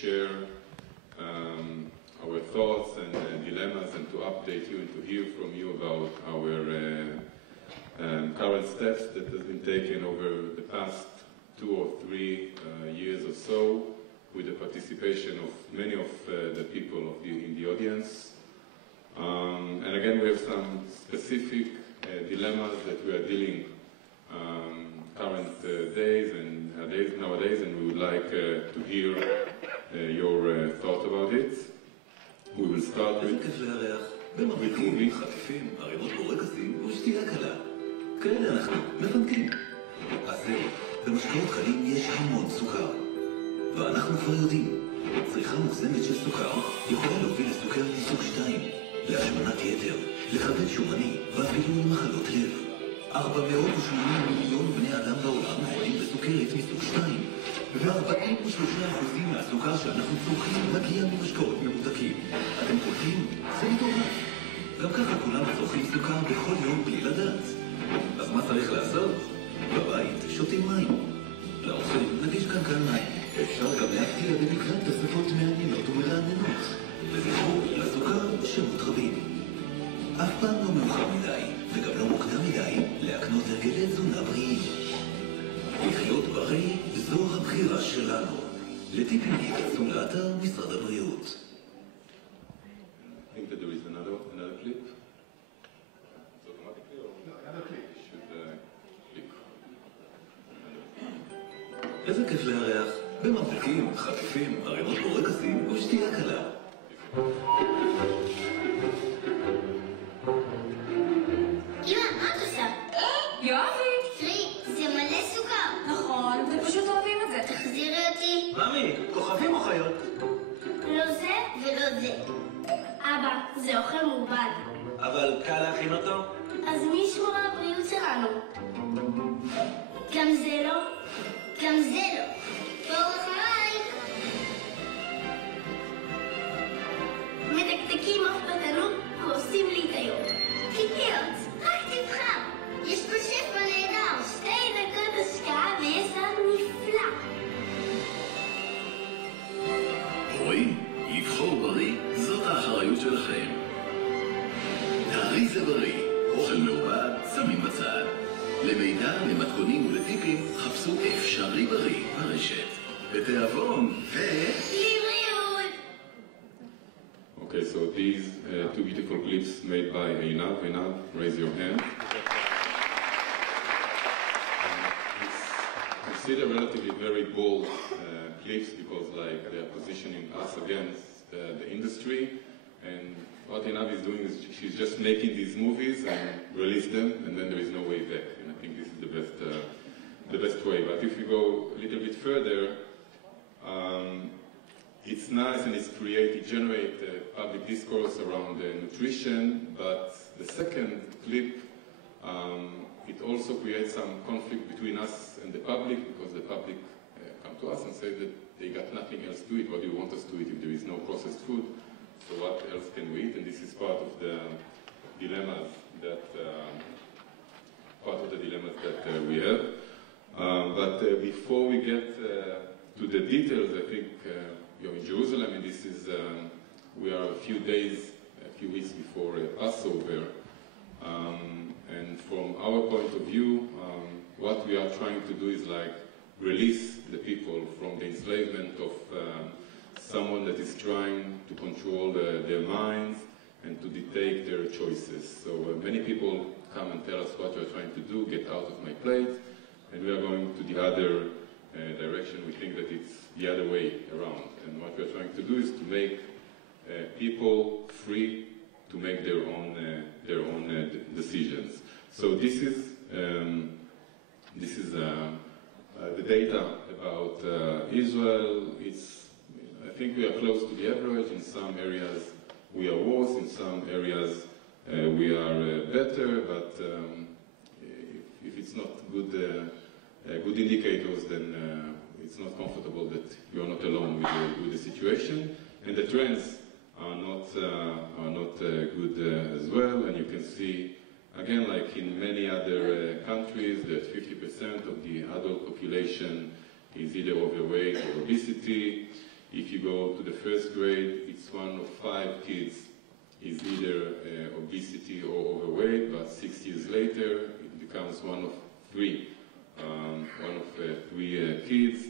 share our thoughts and dilemmas and to update you and to hear from you about our current steps that has been taken over the past 2 or 3 years or so with the participation of many of the people in the audience. And again, we have some specific dilemmas that we are dealing current days and nowadays, and we would like to hear your thought about it. We will start with במרפקים, חטיפים, ערימות בורקסים ושתייה קלה. כאלה אנחנו מפנקים. אז זהו, במשקאות קלים יש המון סוכר. ואנחנו כבר יודעים, צריכה מוגזמת של סוכר יכולה להוביל לסוכרת מסוג 2, להשמנת יתר, לכבד שומני ואפילו למחלות לב. 480 מיליון בני אדם בעולם חולים בסוכרת מסוג 2, ו-43% מהסוכר שאנחנו צורכים מגיע ממשקאות ממותקים. אתם קולטים? זה מטורף. גם ככה כולם צורכים סוכר בכל יום בלי לדעת. אז מה צריך לעשות? בבית שותים מים. לאורחים נגיש קנקן מים. אפשר גם להפתיע במקרה תוספות מעניינות ומרעננות. וזכרו, לסוכר שמות רבים. אף פעם לא מאוחר מדי, וגם לא מוקדם מדי, להקנות הרגלי תזונה בריאים. לחיות בריא זו הבחירה שלנו. לטיפים ייכנסו לאתר משרד הבריאות. I think that there is another clip. It's automatically or another clip? Should click. איזה כיף לארח במרפקים, חטיפים, ערימות בורקסים ושתייה קלה. אמא, מה את עושה? יואבי! תראי, זה מלא סוכר. נכון, אתם פשוט אוהבים את זה. תחזירי אותי. ממי, כוכבים או חיות? לא זה ולא זה. אבא, זה אוכל מעובד. אבל קל להכין אותו? אז מי ישמור על הבריאות שלנו? גם זה לא, גם זה לא. בואו אחריי. מדקדקים אף בתנור ועושים לי את היום. טיפיות, רק תבחר. יש פה שפע נהדר, 2 דקות השקעה ויש לנו נפלא. רואים? לבחור בריא זאת האחריות שלכם. תאריז לבריא, אוכל מעובד, שמים בצד. למידע, למתכונים ולטיפים, חפשו אפשרי בריא ברשת. בתיאבון לבריאות! Okay, so these 2 beautiful clips made by Einav. Einav, raise your hand. Consider relatively very bold clips because like they are positioning us against the industry, and what Einav is doing is she's just making these movies and release them, and then there is no way back. And I think this is the best way. But if we go a little bit further, it's nice and it generates public discourse around nutrition, but the second clip, it also creates some conflict between us and the public, because the public come to us and say that they got nothing else to eat. What do you want us to eat if there is no processed food? So what else can we eat? And this is part of the dilemmas that we have. But before we get to the details, I think you're in Jerusalem, and this is we are a few weeks before Passover. And from our point of view, what we are trying to do is like release the people from the enslavement of someone that is trying to control their minds and to dictate their choices. So many people come and tell us what you are trying to do, get out of my plate, and we are going to the other direction. We think that it's the other way around. And what we are trying to do is to make people free to make their own decisions. So this is the data about Israel. I think we are close to the average. In some areas we are worse. In some areas we are better. But if it's not good indicators, then it's not comfortable that you are not alone with the situation. And the trends are not good as well. And you can see, again, like in many other countries, that 50% of the adult population is either overweight or obesity. If you go to the first grade, it's 1 of 5 kids is either obesity or overweight, but 6 years later it becomes 1 of 3. 1 of 3 kids,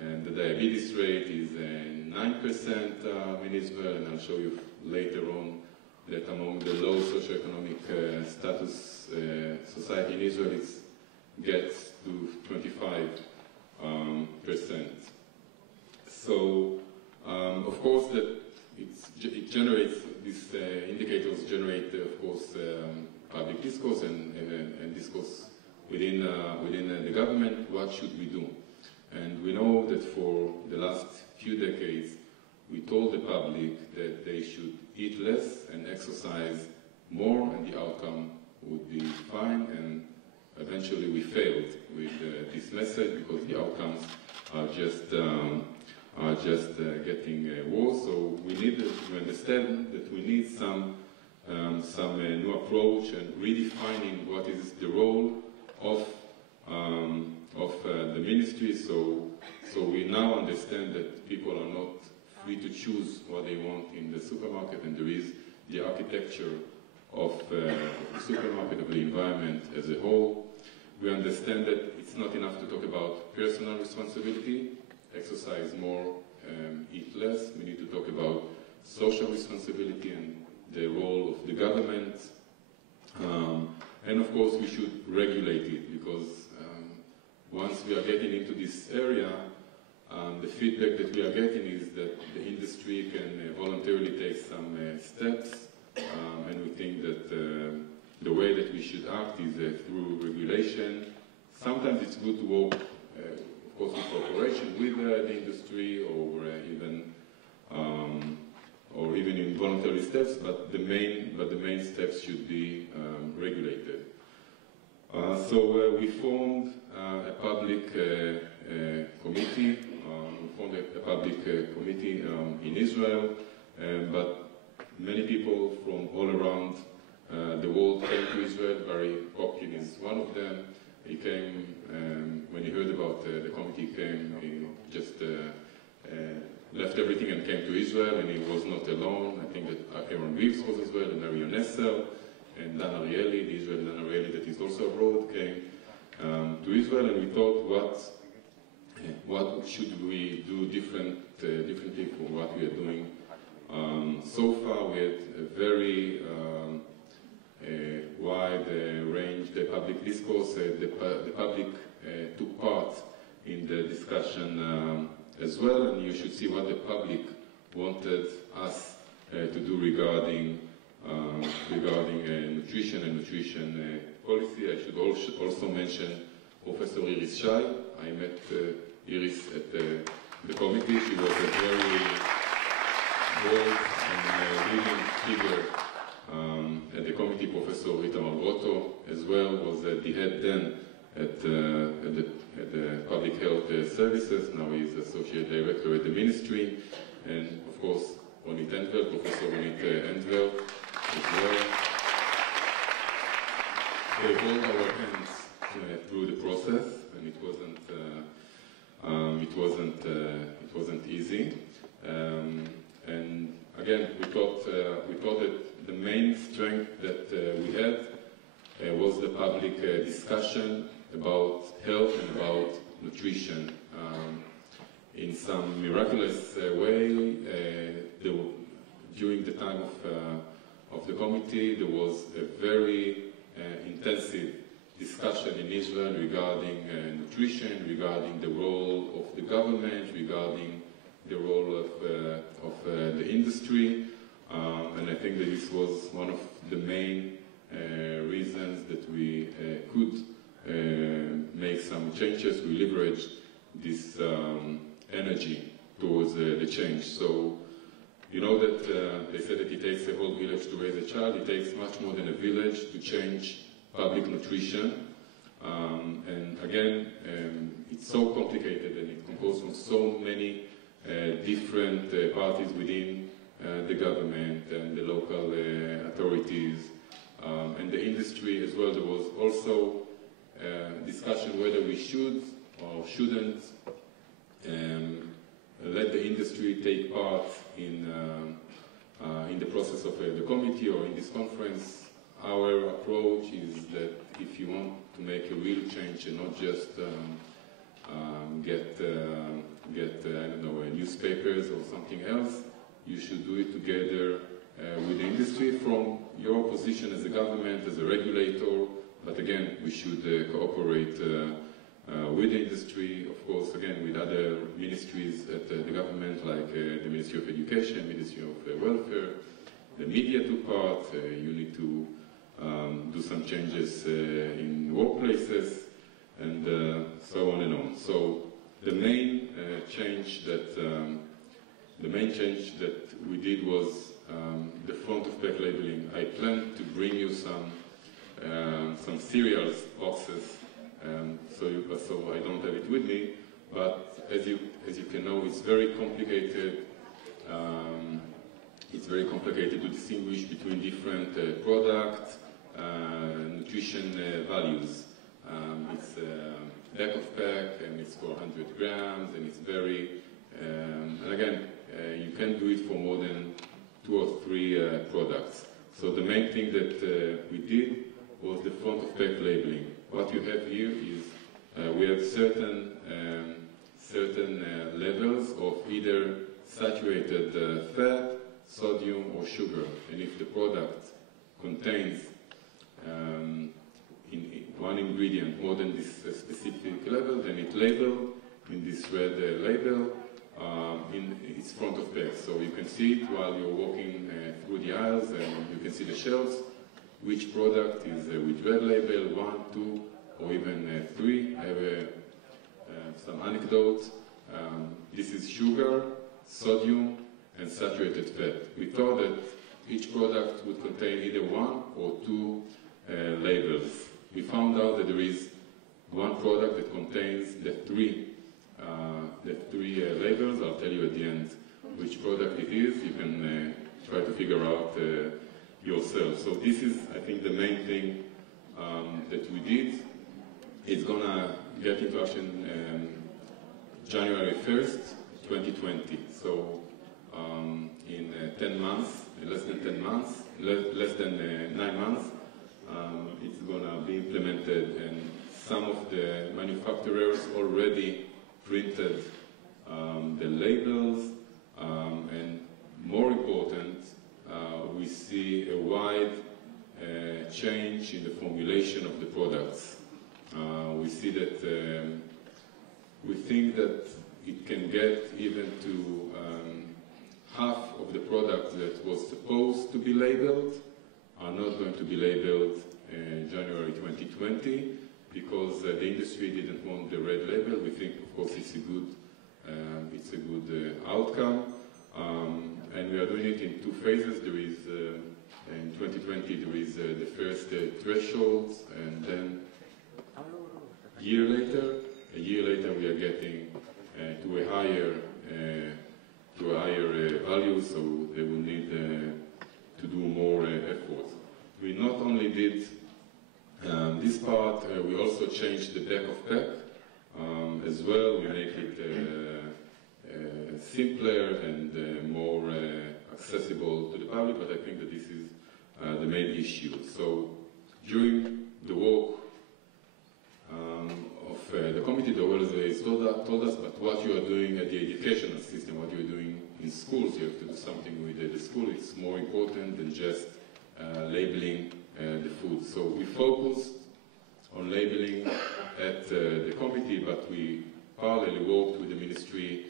and the diabetes rate is 9% in Israel, and I'll show you later on that among the low socioeconomic status society in Israel it gets to 25%. So, of course, that it generates, these indicators generate, of course, public discourse and discourse within the government. What should we do? And we know that for the last few decades, we told the public that they should eat less and exercise more, and the outcome would be fine. And eventually, we failed with this message because the outcomes are just getting worse. So we need to understand that we need some new approach and redefining what is the role of the ministry. So we now understand that people are not free to choose what they want in the supermarket, and there is the architecture of the supermarket, of the environment as a whole. We understand that it's not enough to talk about personal responsibility, exercise more, eat less. We need to talk about social responsibility and the role of the government. And of course, we should regulate it, because once we are getting into this area, the feedback that we are getting is that the industry can voluntarily take some steps, and we think that the way that we should act is through regulation. Sometimes it's good to work, of course, in cooperation with the industry, or even in voluntary steps, but the main steps should be regulated. So we formed a public committee. In Israel, but many people from all around the world came to Israel. Barry Hopkins is one of them. He came, when he heard about the committee, he just left everything and came to Israel, and he was not alone. I think that Aaron Reeves was as well, and Marion Nesser, and Dan Ariely, the Israeli Dan Ariely that is also abroad, came to Israel, and we thought, what should we do differently from what we are doing so far? We had a very wide range, the public discourse. The public took part in the discussion as well, and you should see what the public wanted us to do regarding nutrition and nutrition policy. I should also mention Professor Iris Shai. I met Iris at the committee. She was a very bold and leading figure at the committee. Professor Itamar Grotto as well was the head then at the Public Health Services. Now he's Associate Director at the Ministry. And of course, Ronit Entveld, Professor Ronit Entveld as well. They hold our hands through the process, and it wasn't easy. And again, we thought that the main strength that we had was the public discussion about health and about nutrition. In some miraculous way, during the time of the committee, there was a very intensive discussion in Israel regarding nutrition, regarding the role of the government, regarding the role of the industry, and I think that this was one of the main reasons that we could make some changes. We leveraged this energy towards the change. So you know that they said that it takes a whole village to raise a child. It takes much more than a village to change public nutrition. And again, it's so complicated, and it composed from so many different parties within the government and the local authorities and the industry as well. There was also discussion whether we should or shouldn't let the industry take part in the process of the committee or in this conference. Our approach is that if you want to make a real change and not just get I don't know, newspapers or something else, you should do it together with the industry from your position as a government, as a regulator, but again, we should cooperate with the industry, of course, again, with other ministries at the government, like the Ministry of Education, Ministry of Welfare, the media took part, you need to do some changes in workplaces, and so on and on. So the main change that we did was the front of pack labeling. I plan to bring you some cereals boxes, so I don't have it with me. But as you can know, it's very complicated. It's very complicated to distinguish between different products, nutrition values. It's back of pack, and it's for 100 grams, and it's very, and again, you can't do it for more than 2 or 3 products. So the main thing that we did was the front of pack labeling. What you have here is we have certain levels of either saturated fat, sodium, or sugar, and if the product contains in one ingredient more than this specific level, then it's labeled in this red label in its front of pack. So you can see it while you're walking through the aisles, and you can see the shelves, which product is with red label, 1, 2, or even 3. I have some anecdotes. This is sugar, sodium, and saturated fat. We thought that each product would contain either 1 or 2 labels. We found out that there is one product that contains the three labels. I'll tell you at the end which product it is. You can try to figure out yourself. So this is, I think, the main thing that we did. It's going to get into action January 1st, 2020. So in 10 months, less than 10 months, less than 9 months, it's going to be implemented, and some of the manufacturers already printed the labels, and more important, we see a wide change in the formulation of the products. We see that we think that it can get even to half of the products that was supposed to be labeled are not going to be labeled January 2020 because the industry didn't want the red label. We think, of course, it's a good outcome, and we are doing it in 2 phases. There is in 2020 there is the first thresholds, and then a year later we are getting to a higher value, so they will need to do more efforts. We not only did this part, we also changed the back of pack as well. We make it simpler and more accessible to the public, but I think that this is the main issue. So during the work of the committee, the OLS told us, but what you are doing at the educational system, what you are doing in schools, you have to do something with the school. It's more important than just labeling the food. So we focused on labeling at the committee, but we parallelly worked with the Ministry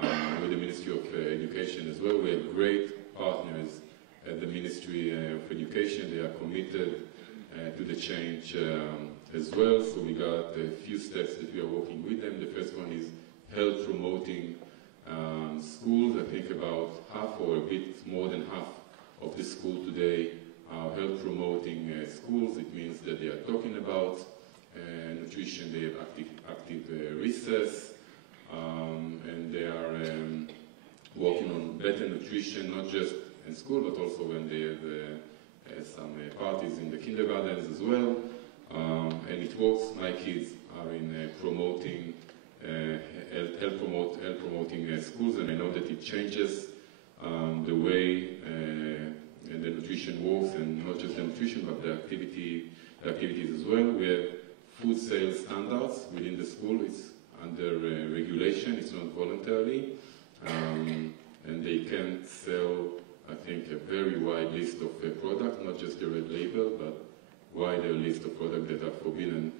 of Education as well. We have great partners at the Ministry of Education. They are committed to the change as well. So we got a few steps that we are working with them. The first one is health promoting schools. I think about half or a bit more than half of the school today are health promoting schools. It means that they are talking about nutrition, they have active recess, and they are working on better nutrition, not just in school, but also when they have some parties in the kindergartens as well. And it works. My kids are in promoting health promoting schools, and I know that it changes the way the nutrition works, and not just the nutrition, but the activities as well. We have food sales standards within the school. It's under regulation. It's not voluntarily, and they can sell, I think, a very wide list of products, not just the red label, but wider list of products that are forbidden,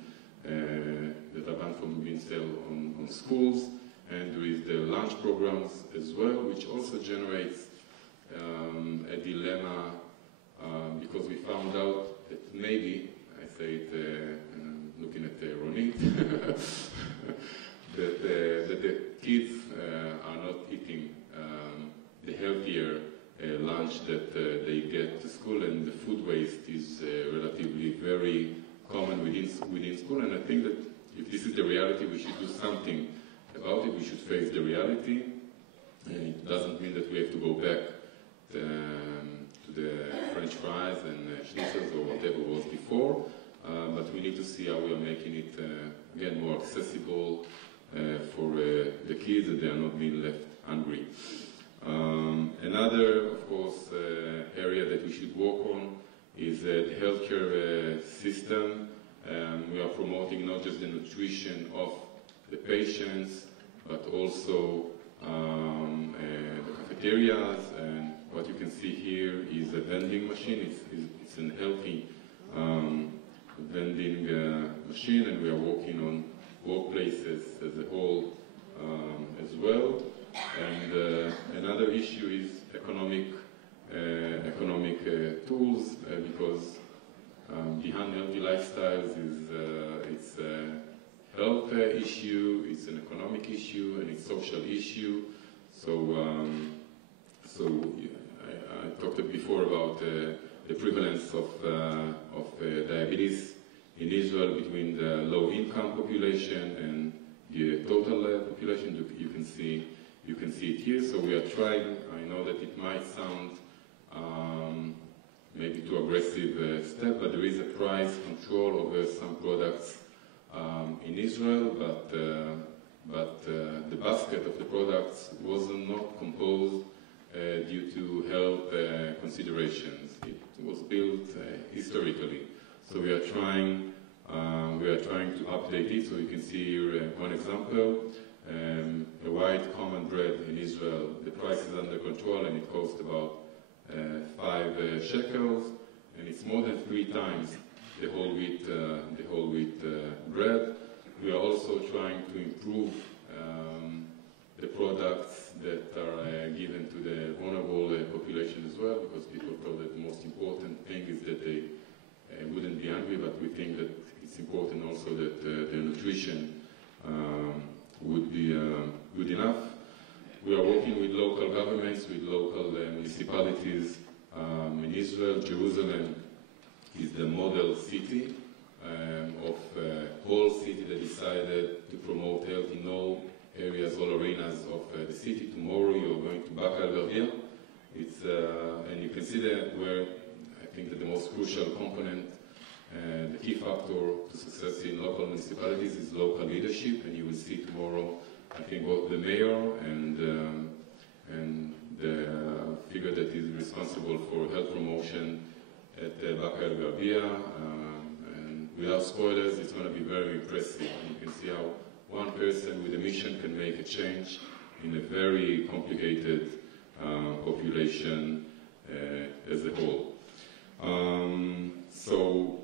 that are banned from being sold on schools. And there is the lunch programs as well, which also generates a dilemma, because we found out that maybe, I say it looking at Ronit, that the kids are not eating the healthier lunch that they get to school, and the food waste is relatively very common within school. And I think that if this is the reality, we should do something about it. We should face the reality. It doesn't mean that we have to go back to the French fries and schnitzels or whatever was before, but we need to see how we are making it, again, more accessible for the kids, and they are not being left hungry. Another, of course, area that we should work on is the healthcare system. We are promoting not just the nutrition of the patients, but also the cafeterias. And what you can see here is a vending machine. It's an healthy vending machine, and we are working on workplaces as a whole as well. And another issue is economic tools, because behind healthy lifestyles is it's a health issue, it's an economic issue, and it's a social issue. So, I talked before about the prevalence of diabetes in Israel between the low-income population and the total population. You can see it here. So we are trying. I know that it might sound maybe too aggressive step, but there is a price control over some products in Israel, but the basket of the products was not composed due to health considerations. It was built historically. So we are trying to update it. So you can see here one example. A white common bread in Israel, the price is under control, and it costs about 5 shekels, and it's more than 3 times the whole wheat bread. We are also trying to improve the products that are given to the vulnerable population as well, because people thought that the most important thing is that they wouldn't be hungry, but we think that it's important also that the nutrition would be good enough. We are working with local governments, with local municipalities in Israel. Jerusalem is the model city of a whole city that decided to promote health in all areas, all arenas of the city. Tomorrow you're going to Baka el-Garbia. And you can see that where I think that the most crucial component, the key factor to success in local municipalities is local leadership, and you will see tomorrow, I think, both the mayor and the figure that is responsible for health promotion at Baka el-Garbia. And without spoilers, it's going to be very impressive. And you can see how one person with a mission can make a change in a very complicated population as a whole. So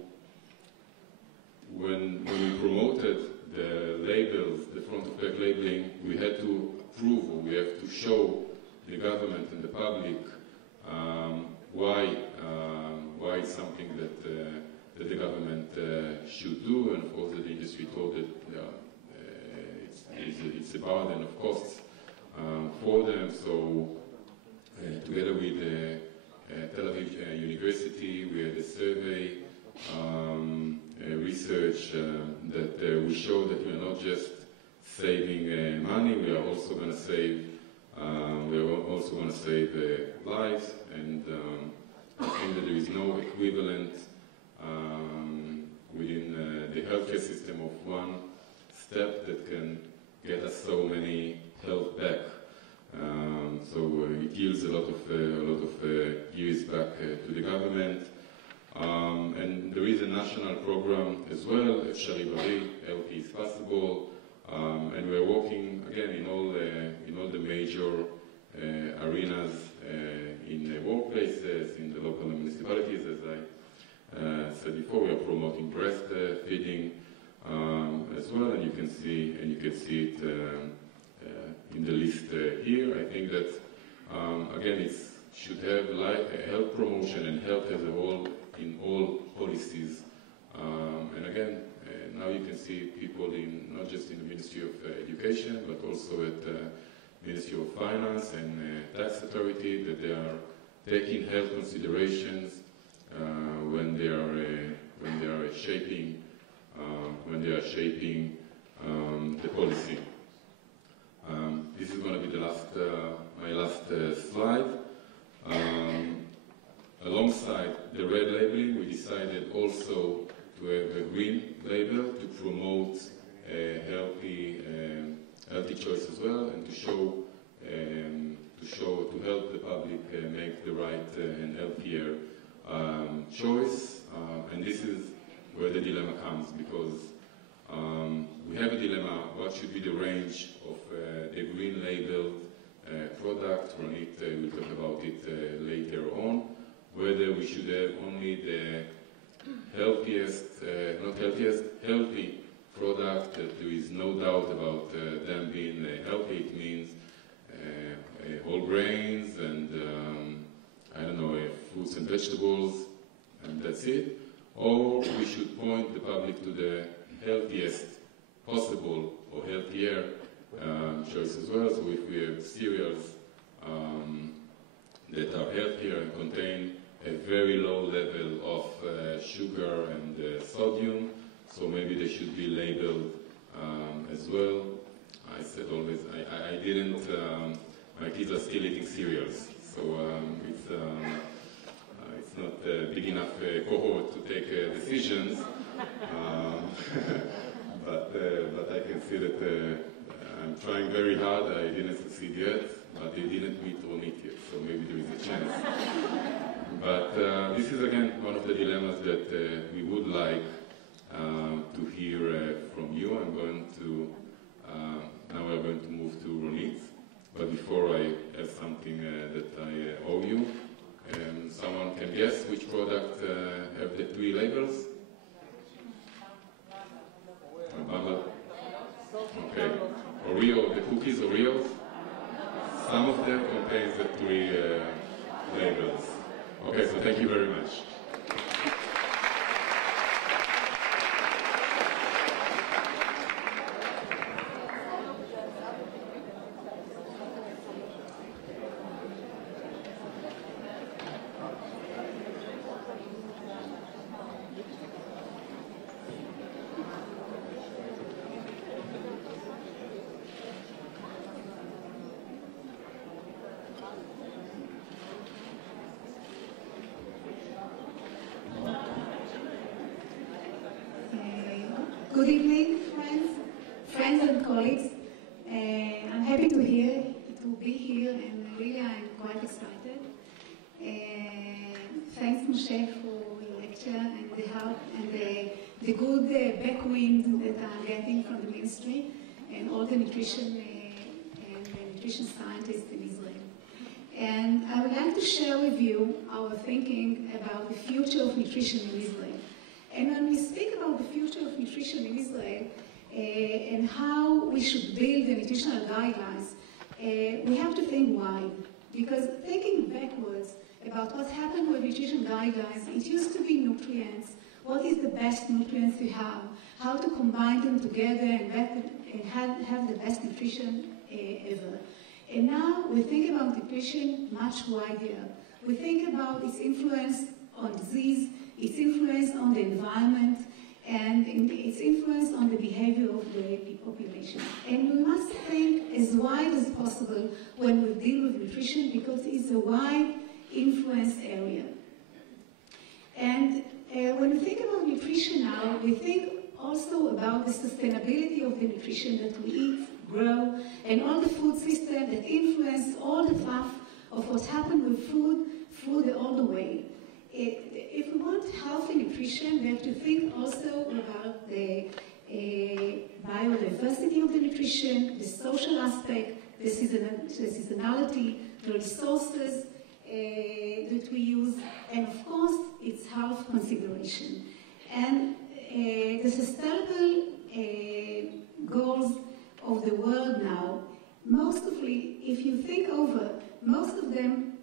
when we promoted the labels, the front of pack labeling, we had to prove, or we have to show the government and the public why it's something that the government should do, and of course that the industry told that it's a burden of costs for them. So together with Tel Aviv University, we had a survey research that will show that we are not just saving money, we are also going to save lives, and I think that there is no equivalent within the healthcare system of one step that can get us so many health back. So it yields a lot of years back to the government. And there is a national program as well, Efshari Bari, Healthy is Possible, and we're working again in all the major arenas, in workplaces, in the local municipalities. As I said before, we are promoting breastfeeding as well, and you can see it in the list here. I think that again, it should have health promotion and health as a whole in all policies. And again, now you can see people not just in the Ministry of Education, but also at the Ministry of Finance and Tax Authority, that they are taking health considerations when they are shaping the policy. This is going to be my last slide. Alongside the red labeling, we decided also to have a green label to promote healthy choice as well, and to help the public make the right and healthier choice. And this is where the dilemma comes, because we have a dilemma: what should be the range of the green labeled product? Ronit will talk about it later on. Whether we should have only the healthy product, that there is no doubt about them being healthy. It means whole grains and fruits and vegetables, and that's it. Or we should point the public to the healthiest possible or healthier choice as well. So if we have cereals that are healthier and contain a very low level of sugar and sodium, so maybe they should be labeled as well. I said always, I didn't, my kids are still eating cereals, so it's not a big enough cohort to take decisions, but I can see that I'm trying very hard. I didn't succeed yet, but they didn't meet Ronit yet, so maybe there is a chance. But this is again one of the dilemmas that we would like to hear from you. Now we're going to move to Ronit, but before I have something that I owe you. Someone can guess which product have the three labels? Okay. Oreo, the cookies Oreos? Some of them contains the three labels. Okay, so thank you very much. Good evening, friends and colleagues. I'm happy to be here, and really I'm quite excited. Thanks, Moshe, for your lecture and the help and the good backwind that I'm getting from the ministry and all the nutrition and the nutrition scientists in Israel. And I would like to share with you our thinking about the future of nutrition in Israel. And when we speak about the future of nutrition in Israel and how we should build the nutritional guidelines, we have to think wide. Because thinking backwards about what happened with nutrition guidelines, it used to be nutrients. What is the best nutrients we have? How to combine them together and have the best nutrition ever. And now we think about nutrition much wider. We think about its influence on disease, its influence on the environment, and its influence on the behavior of the population. And we must think as wide as possible when we deal with nutrition, because it's a wide influence area. And when we think about nutrition now, we think also about the sustainability of the nutrition that we eat grow, and all the food system that influence all the path of what happened with food all the way. If we want healthy nutrition, we have to think also about the biodiversity of the nutrition, the social aspect, the seasonality, the resources that we use, and of course, its health consideration. And the sustainable goals of the world now, mostly, if you think over, most of them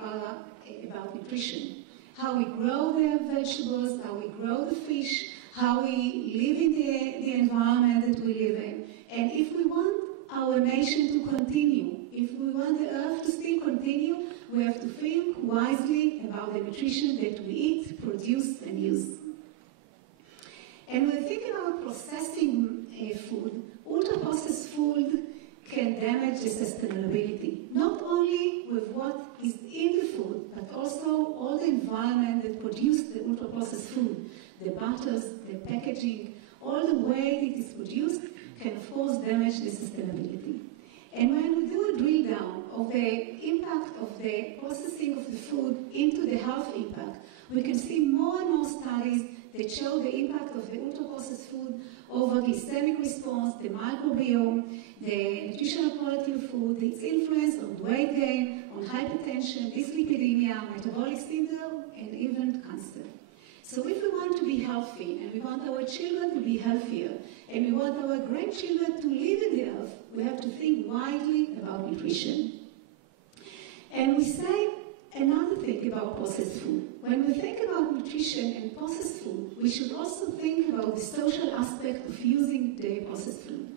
are about nutrition. How we grow the vegetables, how we grow the fish, how we live in the environment that we live in. And if we want our nation to continue, if we want the earth to still continue, we have to think wisely about the nutrition that we eat, produce, and use. And when we think about processing food, ultra-processed food can damage the sustainability, not only with what is in the food, but also all the environment that produced the ultra-processed food, the butters, the packaging, all the way it is produced can, of course, damage the sustainability. And when we do a drill down of the impact of the processing of the food into the health impact, we can see more and more studies that show the impact of the ultra-processed food over glycemic response, the microbiome, the nutritional quality of food, its influence on weight gain, on hypertension, dyslipidemia, metabolic syndrome, and even cancer. So if we want to be healthy, and we want our children to be healthier, and we want our grandchildren to live in the earth, we have to think widely about nutrition. And we say another thing about processed food. When we think about nutrition and processed food, we should also think about the social aspect of using the processed food.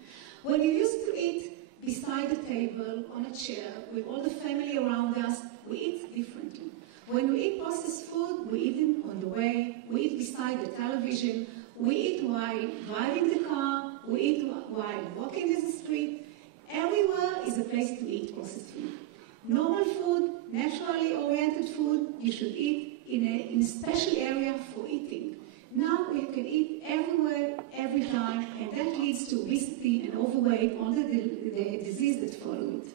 When you used to eat beside the table, on a chair, with all the family around us, we eat differently. When we eat processed food, we eat them on the way, we eat beside the television, we eat while driving the car, we eat while walking in the street. Everywhere is a place to eat processed food. Normal food, naturally oriented food, you should eat in a special area for eating. Now you can eat everywhere, every time, and that leads to obesity and overweight, all the disease that follow it.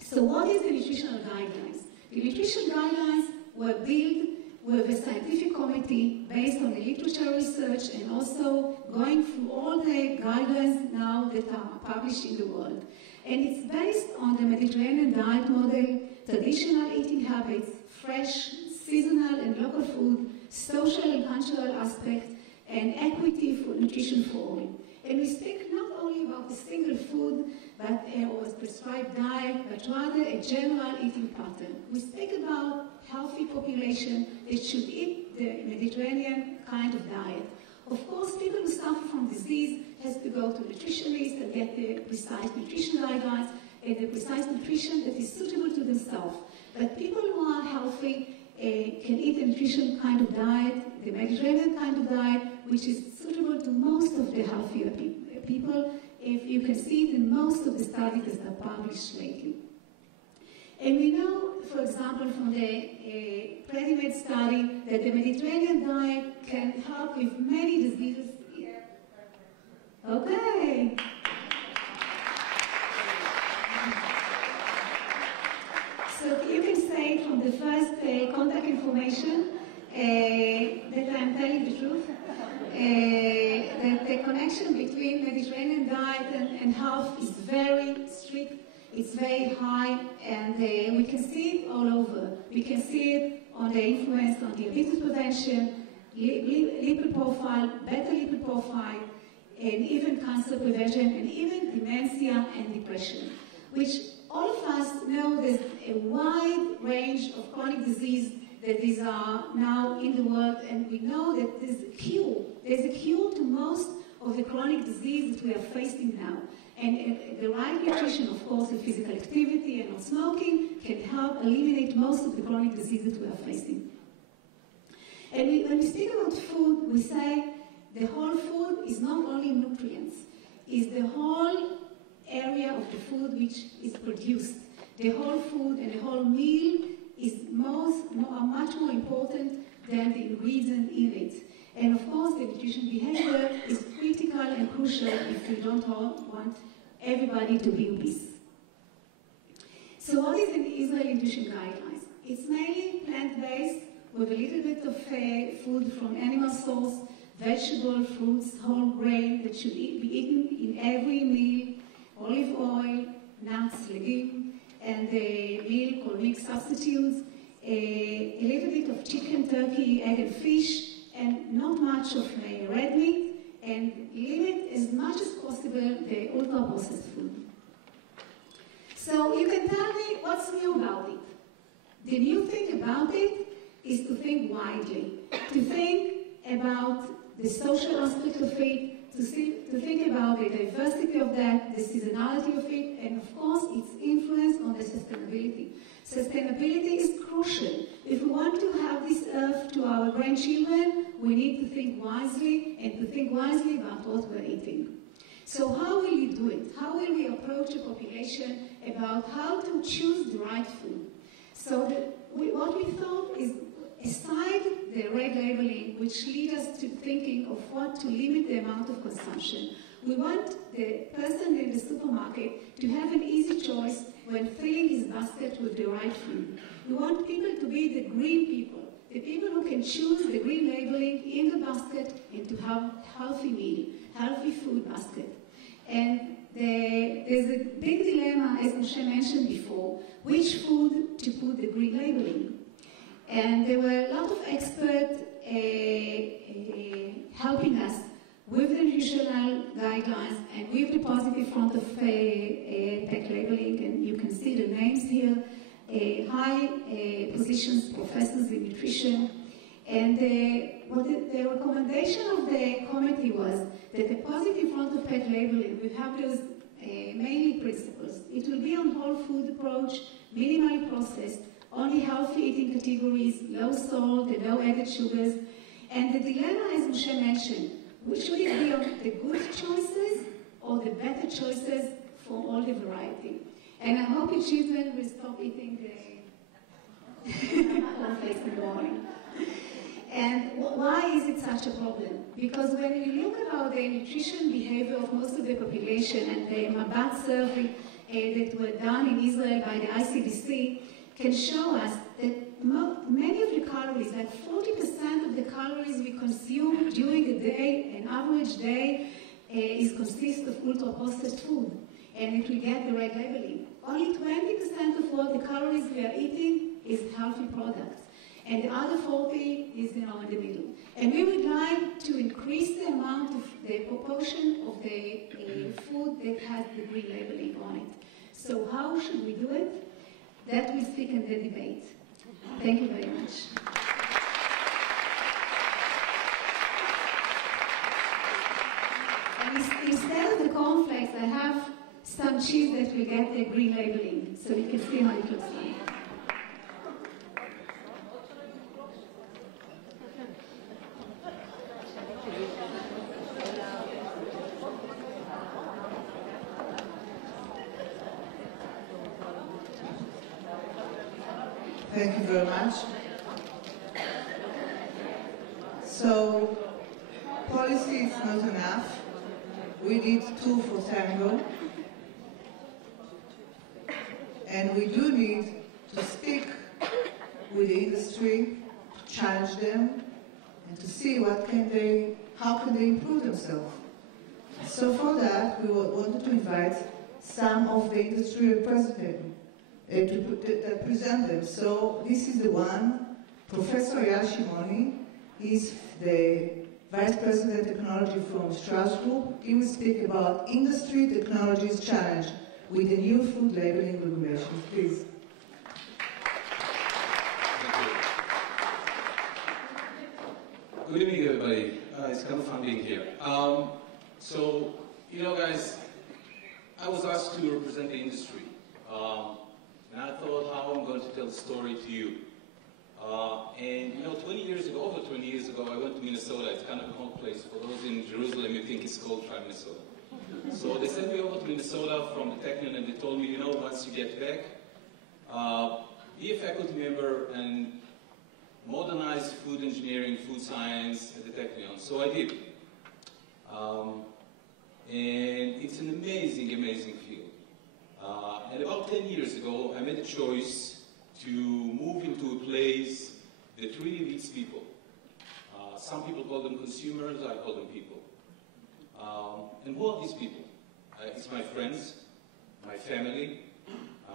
So what is the nutritional guidelines? The nutrition guidelines were built with a scientific committee based on the literature research and also going through all the guidelines now that are published in the world. And it's based on the Mediterranean diet model, traditional eating habits, fresh, seasonal and local food, social and cultural aspects, and equity for nutrition for all. And we speak not only about a single food or a prescribed diet, but rather a general eating pattern. We speak about healthy population that should eat the Mediterranean kind of diet. Of course, people who suffer from disease has to go to nutritionists and get the precise nutrition guidelines and the precise nutrition that is suitable to themselves. But people who are healthy can eat the nutrition kind of diet, the Mediterranean kind of diet, which is suitable to most of the healthier people, if you can see it in most of the studies that are published lately. And we know, for example, from the Predimed study, that the Mediterranean diet can help with many diseases. Okay. So you can say from the first contact information that I'm telling the truth, that the connection between Mediterranean diet and health is very strict, it's very high, and we can see it all over. We can see it on the influence on diabetes prevention, lipid profile, better lipid profile, and even cancer prevention, and even dementia and depression, which all of us know there's a wide range of chronic disease that is now in the world, and we know that there's a cure. There's a cure to most of the chronic disease that we are facing now. And the right nutrition, of course, and physical activity and not smoking can help eliminate most of the chronic disease that we are facing. And when we speak about food, we say the whole food is not only nutrients, it's the whole area of the food which is produced. The whole food and the whole meal is much more important than the ingredient in it. And of course, the nutrition behavior is critical and crucial if we don't want everybody to be obese. So what is an Israeli nutrition guidelines? It's mainly plant-based with a little bit of food from animal source, vegetable, fruits, whole grain that should be eaten in every meal, olive oil, nuts, legumes, and a meal called mixed substitutes, a little bit of chicken, turkey, egg, and fish, and not much of red meat, and limit as much as possible the ultra-processed food. So you can tell me what's new about it. The new thing about it is to think widely, to think about the social aspect of it, to think about the diversity of that, the seasonality of it, and of course its influence on the sustainability. Sustainability is crucial. If we want to have this earth to our grandchildren, we need to think wisely and to think wisely about what we're eating. So how will we do it? How will we approach a population about how to choose the right food? So what we thought is, aside the red labeling, which leads us to thinking of what to limit the amount of consumption, we want the person in the supermarket to have an easy choice when filling his basket with the right food. We want people to be the green people, the people who can choose the green labeling in the basket and to have healthy meal, healthy food basket. And there's a big dilemma, as Moshe mentioned before, which food to put the green labeling. And there were a lot of experts helping us with the nutritional guidelines and with the positive front of pack labeling, and you can see the names here, high positions, professors in nutrition. And the recommendation of the committee was that the positive front of pack labeling will have those mainly principles. It will be on whole food approach, minimally processed, only healthy eating categories, low salt and low added sugars. And the dilemma, as Moshe mentioned, should it be on the good choices or the better choices for all the variety? And I hope your children will stop eating cornflakes in the morning. And why is it such a problem? Because when you look about the nutrition behavior of most of the population and the Mabat survey that were done in Israel by the ICDC can show us that many of the calories, like 40% of the calories we consume during a day, an average day, consists of ultra-processed food. And it will get the red labeling. Only 20% of all the calories we are eating is healthy products. And the other 40 is, in the middle. And we would like to increase the amount of the proportion of the food that has the green labeling on it. So how should we do it? That will speak in the debate. Thank you very much. And instead of the cornflakes, I have some cheese that will get the green labeling, so you can see how it looks like. Thank you very much. So, policy is not enough. We need two for tango. And we do need to speak with the industry, to challenge them, and to see how can they improve themselves. So for that, we wanted to invite some of the industry representatives that present them. So this is the one, Professor Eyal Shimoni. He's the Vice President Technology from Strasbourg. He will speak about industry technologies challenge with the new food labeling regulations. Please. Good evening, everybody. It's kind of fun being here. So, guys, I was asked to represent the industry. And I thought how I'm going to tell the story to you. And 20 years ago, over 20 years ago, I went to Minnesota. It's kind of a home place. For those in Jerusalem, you think it's called Try Minnesota. So they sent me over to Minnesota from the Technion, and they told me, once you get back, be a faculty member and modernize food engineering, food science at the Technion. So I did. and it's an amazing, amazing field. And about 10 years ago, I made a choice to move into a place that really meets people. Some people call them consumers, I call them people. And who are these people? It's my friends, my family,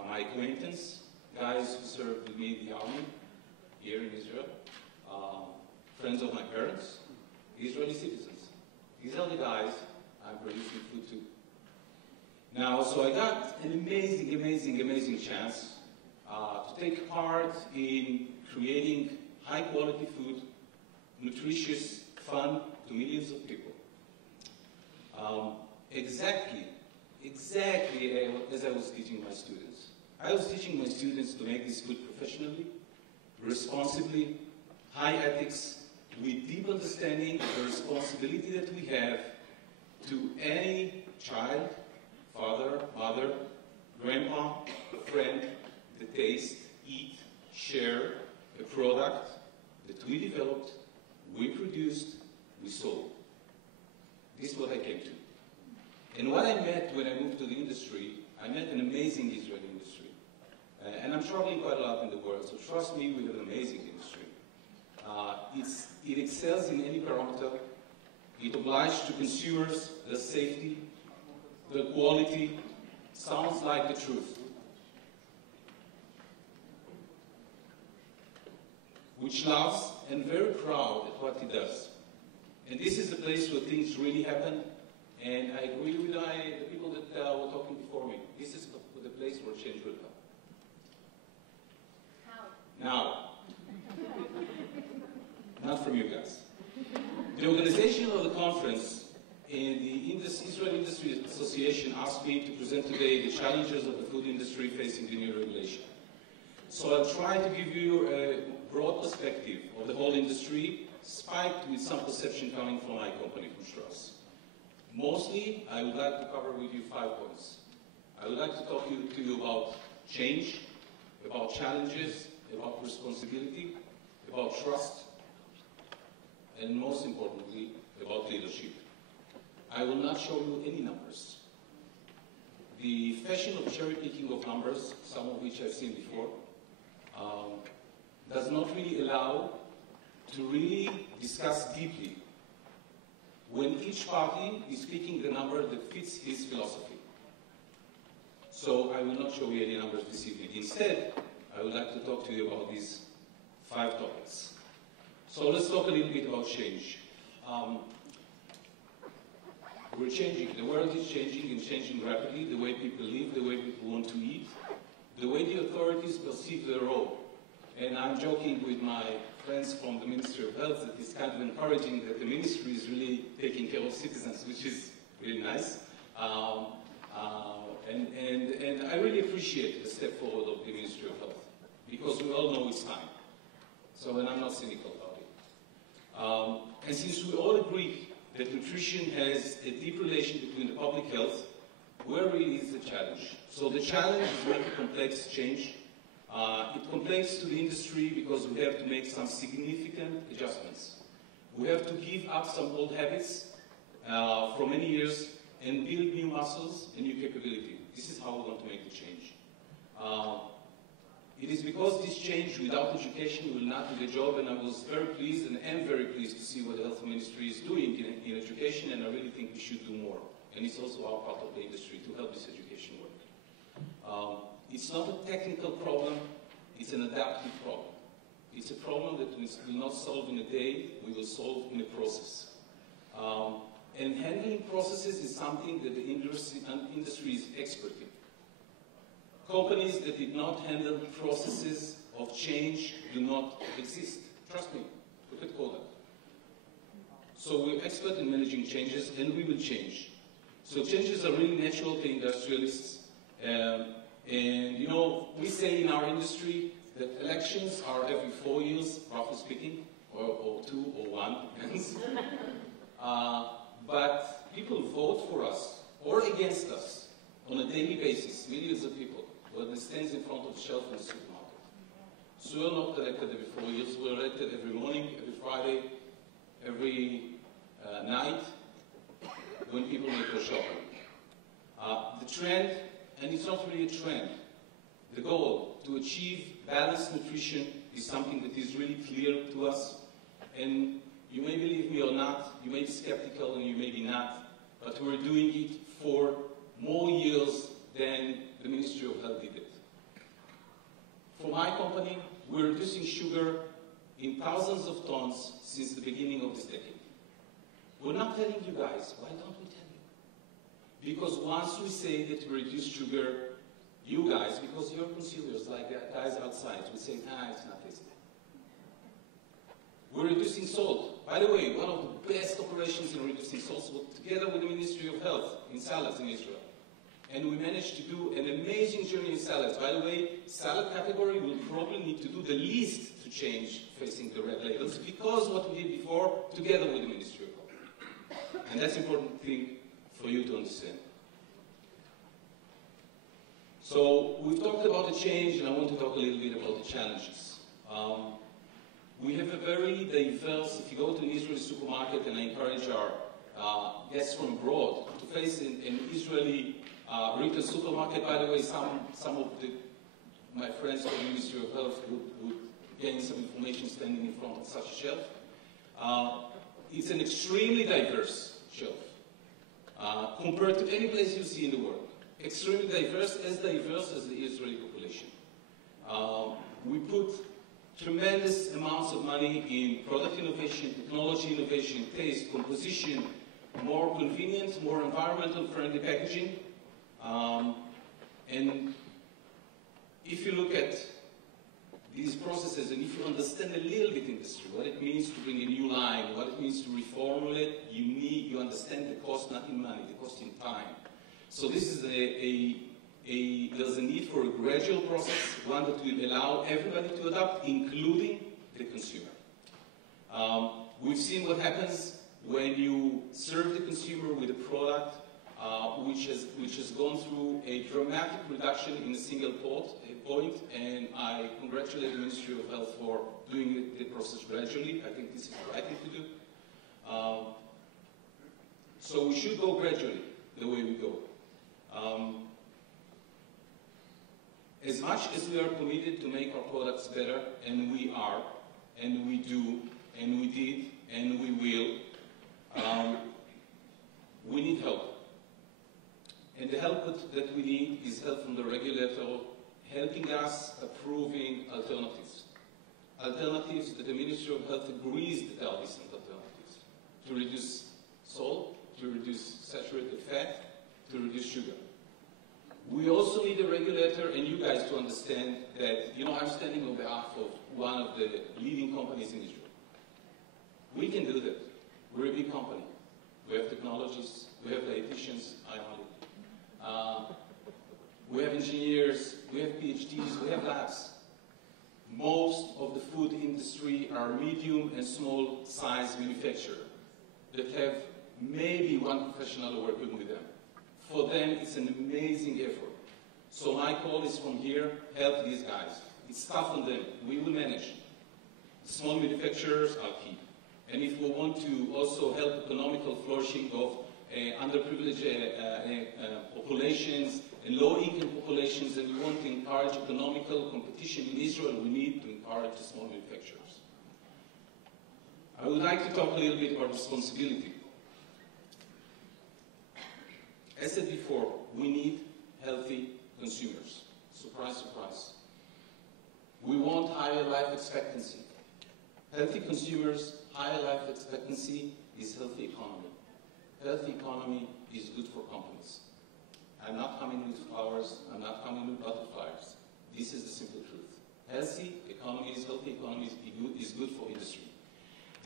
my acquaintance, guys who served with me in the army here in Israel, friends of my parents, Israeli citizens. These are the guys I'm producing food to. Now, so I got an amazing, amazing, amazing chance to take part in creating high-quality food, nutritious, fun to millions of people. Exactly as I was teaching my students. I was teaching my students to make this food professionally, responsibly, high ethics, with deep understanding of the responsibility that we have to any child, father, mother, grandpa, friend, that taste, eat, share a product that we developed, we produced, we sold. This is what I came to. And what I met when I moved to the industry, I met an amazing Israeli industry. And I'm traveling quite a lot in the world, so trust me, we have an amazing industry. It excels in any parameter. It obliges to consumers, the safety, the quality, sounds like the truth. Which loves and very proud at what it does. And this is the place where things really happen. And I agree with the people that were talking before me. This is the place where change will come. How? Now. Not from you guys. The organization of the conference and the Israel Industry Association asked me to present today the challenges of the food industry facing the new regulation. So I'll try to give you a broad perspective of the whole industry, spiked with some perception coming from my company, from Strauss. Mostly, I would like to cover with you 5 points. I would like to talk to you about change, about challenges, about responsibility, about trust, and most importantly, about leadership. I will not show you any numbers. The fashion of cherry-picking of numbers, some of which I've seen before, does not really allow to really discuss deeply when each party is picking the number that fits his philosophy. So I will not show you any numbers this evening. Instead, I would like to talk to you about these 5 topics. So let's talk a little bit about change. We're changing. The world is changing and changing rapidly. The way people live, the way people want to eat, the way the authorities perceive their role. And I'm joking with my friends from the Ministry of Health that it's kind of encouraging that the ministry is really taking care of citizens, which is really nice. And I really appreciate the step forward of the Ministry of Health, because we all know it's time. So, and I'm not cynical about it. And since we all agree that nutrition has a deep relation between the public health, where really is the challenge? So the challenge is very complex change. It complains to the industry because we have to make some significant adjustments. We have to give up some old habits for many years and build new muscles and new capability. This is how we want to make the change. It is because this change without education will not do the job, and I was very pleased and am very pleased to see what the health ministry is doing in education, and I really think we should do more. And it's also our part of the industry to help this education work. It's not a technical problem, it's an adaptive problem. It's a problem that we will not solve in a day, we will solve in a process. And handling processes is something that the industry is expert in. Companies that did not handle processes of change do not exist. Trust me, look at Kodak. So we're expert in managing changes, and we will change. So changes are really natural to industrialists. And you know, we say in our industry that elections are every 4 years, roughly speaking, or 2 or 1, depends. But people vote for us or against us on a daily basis, millions of people, when it stands in front of the shelf in the supermarket. So we're not elected every 4 years, we're elected every morning, every Friday, every night. when people make their shopping. The trend, and it's not really a trend, the goal to achieve balanced nutrition is something that is really clear to us. And you may believe me or not, you may be skeptical and you may be not, but we're doing it for more years than the Ministry of Health did it. For my company, we're reducing sugar in thousands of tons since the beginning of this decade. We're not telling you guys. Why don't we tell you? Because once we say that we reduce sugar, you guys, because you're consumers, like the guys outside, we say, it's not tasty. We're reducing salt. By the way, one of the best operations in reducing salt was together with the Ministry of Health in salads in Israel. And we managed to do an amazing journey in salads. By the way, salad category will probably need to do the least to change facing the red labels because what we did before together with the Ministry of Health. And that's an important thing for you to understand. So we've talked about the change, and I want to talk a little bit about the challenges. We have a very diverse, if you go to an Israeli supermarket, and I encourage our guests from abroad to face an Israeli retail supermarket. By the way, some of my friends from the Ministry of Health would gain some information standing in front of such a shelf. It's an extremely diverse shelf compared to any place you see in the world. Extremely diverse as the Israeli population. We put tremendous amounts of money in product innovation, technology innovation, taste, composition, more convenient, more environmental friendly packaging. And if you look at these processes and if you understand a little bit industry, what it means to bring a new line, what it means to reformulate, you understand the cost not in money, the cost in time. So this is there's a need for a gradual process, one that will allow everybody to adopt, including the consumer. We've seen what happens when you serve the consumer with a product which has gone through a dramatic reduction in a single point, and I congratulate the Ministry of Health for doing the process gradually. I think this is the right thing to do. So we should go gradually, the way we go. As much as we are committed to make our products better, and we are, and we do, and we did, and we will, we need help. And the help that we need is help from the regulator, helping us approving alternatives. Alternatives that the Ministry of Health agrees that there are decent alternatives. To reduce salt, to reduce saturated fat, to reduce sugar. We also need a regulator and you guys to understand that, I'm standing on behalf of one of the leading companies in Israel. We can do that. We're a big company. We have technologists, we have dietitians, we have engineers, we have PhDs, we have labs. Most of the food industry are medium and small size manufacturers that have maybe one professional working with them. For them, it's an amazing effort. So my call is from here, help these guys. It's tough on them. We will manage. Small manufacturers are key. And if we want to also help economical flourishing of underprivileged populations and low-income populations, and we want to encourage economical competition in Israel, we need to encourage the small manufacturers. I would like to talk a little bit about responsibility. As said before, we need healthy consumers. Surprise, surprise. We want higher life expectancy. Healthy consumers, higher life expectancy is healthy economy. Healthy economy is good for companies. I'm not coming with flowers. I'm not coming with butterflies. This is the simple truth. Healthy economies, healthy economies is good for industry.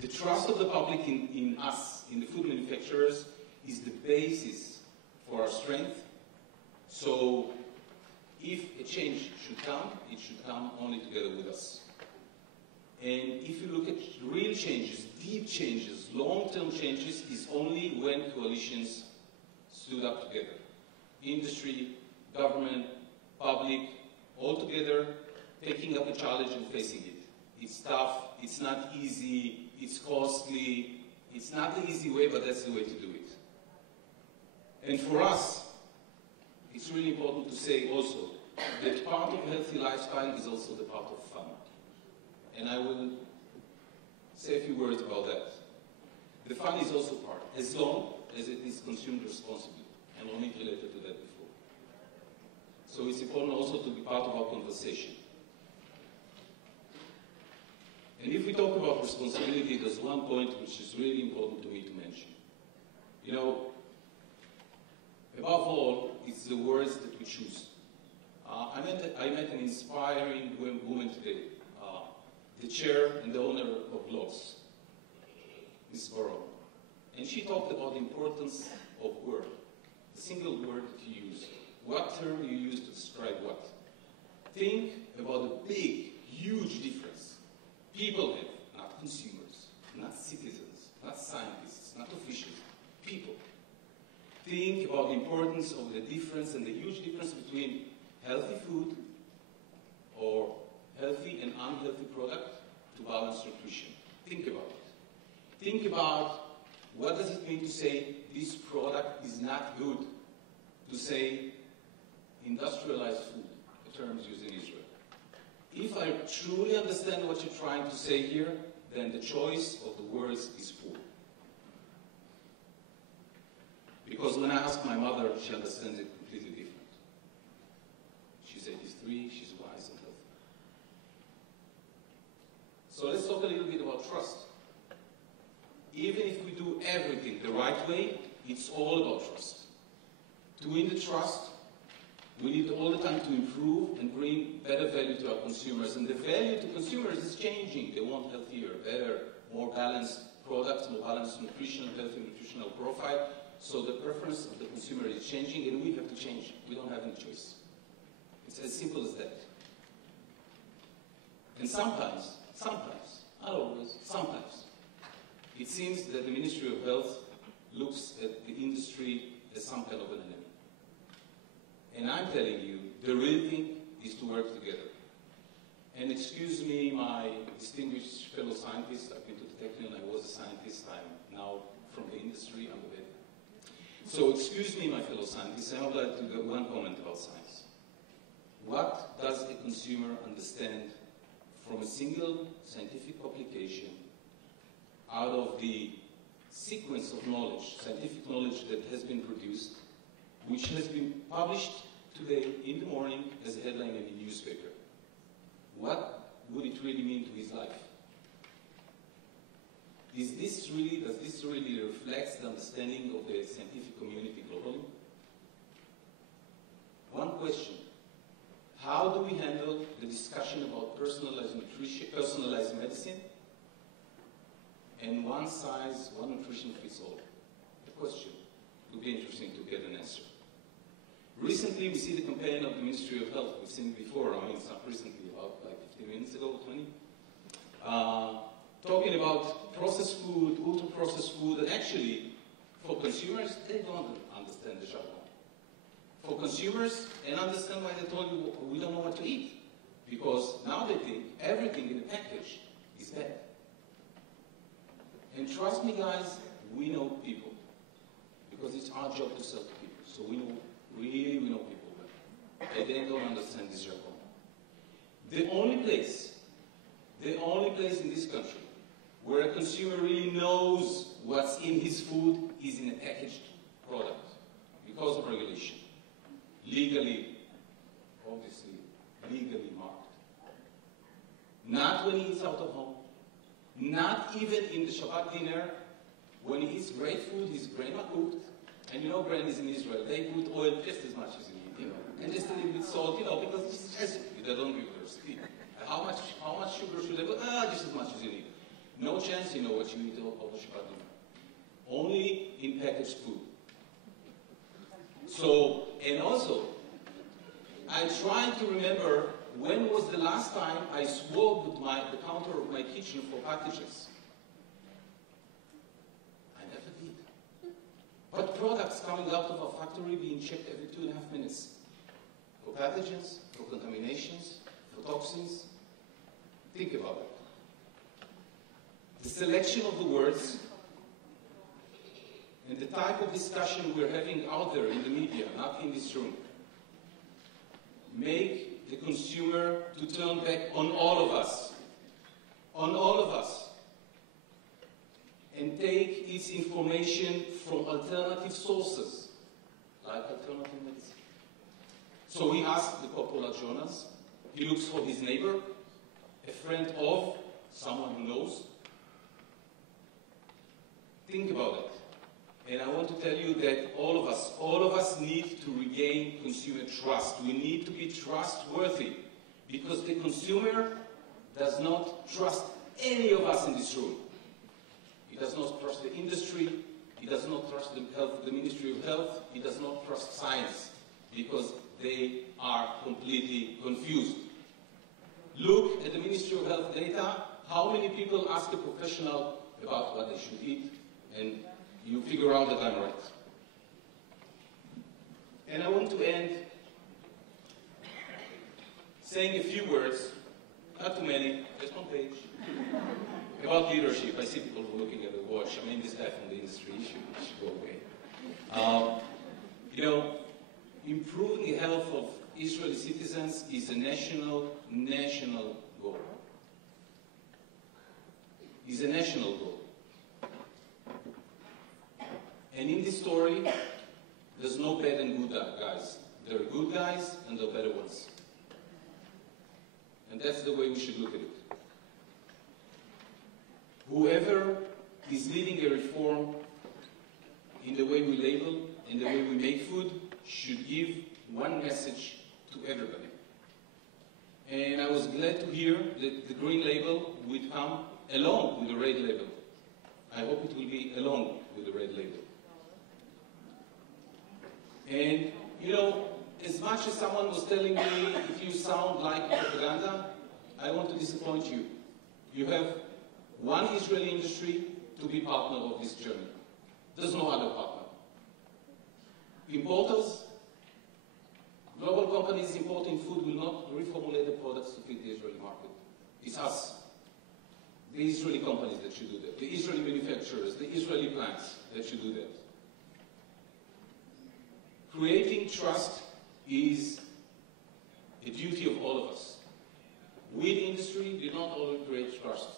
The trust of the public in us, in the food manufacturers, is the basis for our strength. So if a change should come, it should come only together with us. And if you look at real changes, deep changes, long-term changes, is only when coalitions stood up together. Industry, government, public, all together, taking up a challenge and facing it. It's tough, it's not easy, it's costly, it's not the easy way, but that's the way to do it. And for us, it's really important to say also that part of healthy lifestyle is also the part of fun. And I will say a few words about that. The fun is also part, as long as it is consumed responsibly, and only related to that before. So it's important also to be part of our conversation. And if we talk about responsibility, there's one point which is really important to me to mention. You know, above all, it's the words that we choose. I met an inspiring woman today, the chair and the owner of Lowe's, Ms. Burrow. And she talked about the importance of word, the single word that you use. What term you use to describe what. Think about the big, huge difference people have, not consumers, not citizens, not scientists, not officials, people. Think about the importance of the difference and the huge difference between healthy food or healthy and unhealthy product to balanced nutrition. Think about it. Think about what does it mean to say this product is not good, to say industrialized food, the terms used in Israel. If I truly understand what you're trying to say here, then the choice of the words is poor. Because when I ask my mother, she understands it completely different. She's 83, she's wise and healthy. So let's talk a little bit about trust. Even if we do everything the right way, it's all about trust. To win the trust, we need all the time to improve and bring better value to our consumers. And the value to consumers is changing. They want healthier, better, more balanced products, more balanced nutrition, healthy nutritional profile. So the preference of the consumer is changing, and we have to change. We don't have any choice. It's as simple as that. And sometimes, not always, sometimes, it seems that the Ministry of Health looks at the industry as some kind of an enemy. And I'm telling you, the real thing is to work together. And excuse me, my distinguished fellow scientists, I've been to the Technion, I was a scientist, I'm now from the industry, I'm a vet. So excuse me, my fellow scientists, I would like to give one comment about science. What does a consumer understand from a single scientific publication out of the sequence of knowledge, scientific knowledge that has been produced, which has been published today in the morning as a headline in a newspaper? What would it really mean to his life? Does this really reflect the understanding of the scientific community globally? One question. How do we handle the discussion about personalized nutrition, personalized medicine, and one size, one nutrition fits all? The question would be interesting to get an answer. Recently, we see the campaign of the Ministry of Health. We've seen it before. I mean, it's not recently, about like 15 minutes ago, 20. Talking about processed food, ultra-processed food, and actually, for consumers, they don't understand the jargon. For consumers, they understand why they told you we don't know what to eat. Because now they think everything in the package is bad. And trust me, guys, we know people. Because it's our job to sell to people. So we know people well. And they don't understand this jargon. The only place in this country where a consumer really knows what's in his food is in a packaged product because of regulation. Legally, obviously, legally marked. Not when he eats out of home. Not even in the Shabbat dinner. When he eats great food, he's grain cooked. And you know grannies in Israel, they put oil just as much as you need, you know. And just a little bit salt, you know, because it's recipe. They don't give you a recipe. How much sugar should they put? Just as much as you need. No chance you know what you eat over Shabbat dinner. Only in packaged food. So, and also, I tried to remember when was the last time I swabbed the counter of my kitchen for pathogens. I never did. But products coming out of our factory being checked every 2.5 minutes. For pathogens, for contaminations, for toxins. Think about it. The selection of the words and the type of discussion we're having out there in the media, not in this room, make the consumer to turn back on all of us, and take its information from alternative sources, like alternative medicine. So we asked the popular journals. He looks for his neighbor, a friend of, someone who knows. Think about it. And I want to tell you that all of us need to regain consumer trust. We need to be trustworthy, because the consumer does not trust any of us in this room. He does not trust the industry. He does not trust the Ministry of Health. He does not trust science, because they are completely confused. Look at the Ministry of Health data. How many people ask a professional about what they should eat, and you figure out that I'm right. And I want to end saying a few words, not too many, just one page, about leadership. I see people looking at the watch. I mean, this guy from the industry should go away. You know, improving the health of Israeli citizens is a national goal. It's a national goal. And in this story, there's no bad and good guys. There are good guys and there are better ones. And that's the way we should look at it. Whoever is leading a reform in the way we label, in the way we make food, should give one message to everybody. And I was glad to hear that the green label would come along with the red label. I hope it will be along with the red label. And, you know, as much as someone was telling me, if you sound like propaganda, I want to disappoint you. You have one Israeli industry to be partner of this journey. There's no other partner. Importers, global companies importing food will not reformulate the products to fit the Israeli market. It's us, the Israeli companies that should do that, the Israeli manufacturers, the Israeli plants that should do that. Creating trust is a duty of all of us. We, the industry, do not always create trust.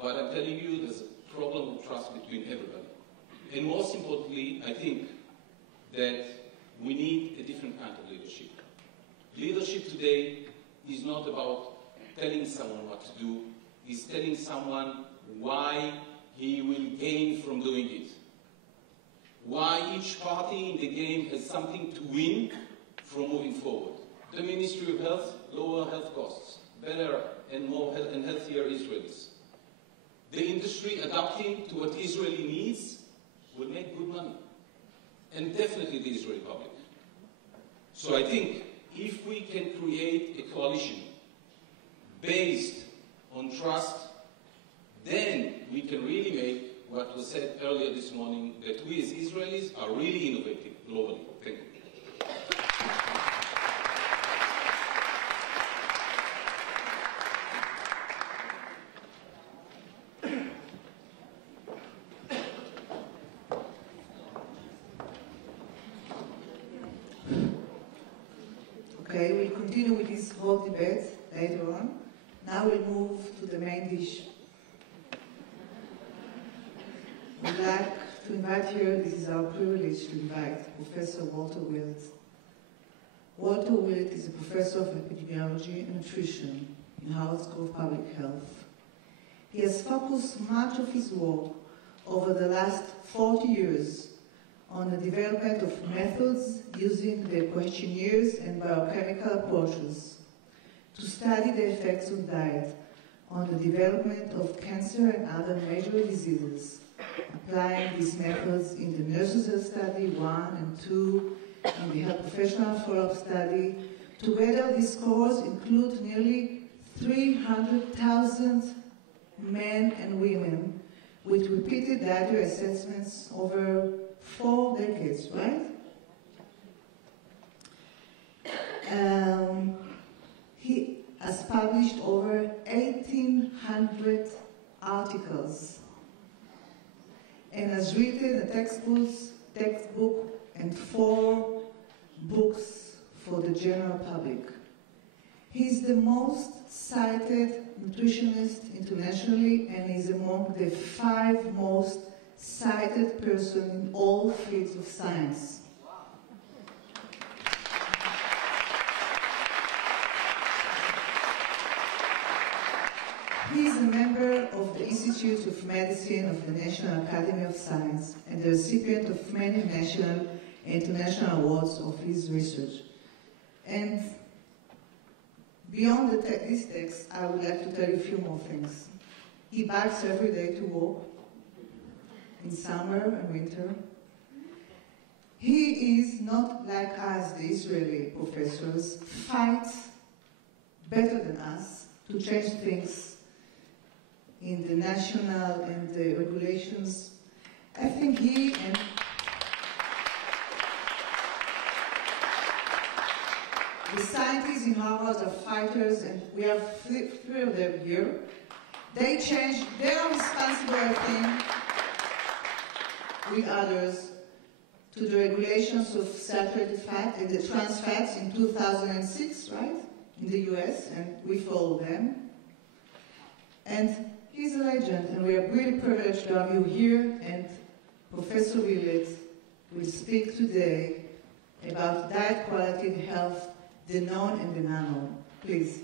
But I'm telling you, there's a problem of trust between everybody. And most importantly, I think that we need a different kind of leadership. Leadership today is not about telling someone what to do. It's telling someone why he will gain from doing it. Why each party in the game has something to win from moving forward. The Ministry of Health, lower health costs, better and more and healthier Israelis. The industry adapting to what Israeli needs will make good money. And definitely the Israeli public. So I think if we can create a coalition based on trust, then we can really make what was said earlier this morning, that we as Israelis are really innovative globally. Thank you. Okay, we'll continue with this whole debate later on. Now we'll move to the main dish. We'd like to invite here, this is our privilege to invite Professor Walter Willett. Walter Willett is a professor of epidemiology and nutrition in Howard School of Public Health. He has focused much of his work over the last 40 years on the development of methods using the questionnaires and biochemical approaches to study the effects of diet on the development of cancer and other major diseases, applying these methods in the Nurses' Health Study 1 and 2, in the Health Professional Follow-up Study. Together, these scores include nearly 300,000 men and women with repeated dietary assessments over 4 decades, right? He has published over 1,800 articles and has written a textbook and 4 books for the general public. He's the most cited nutritionist internationally, and is among the 5 most cited person in all fields of science. He is a member of the Institute of Medicine of the National Academy of Science and the recipient of many national and international awards of his research. And beyond this text, I would like to tell you a few more things. He bikes every day to work, in summer and winter. He is not like us, the Israeli professors, fight better than us to change things in the national and the regulations. I think he and the scientists in Harvard are fighters, and we have 3 of them here. They are responsible, I think, with others, to the regulations of saturated fat and the trans fats in 2006, right, in the US, and we follow them. And he's a legend, and we are really privileged to have you here, and Professor Willett will speak today about diet quality and health, the known and the unknown. Please.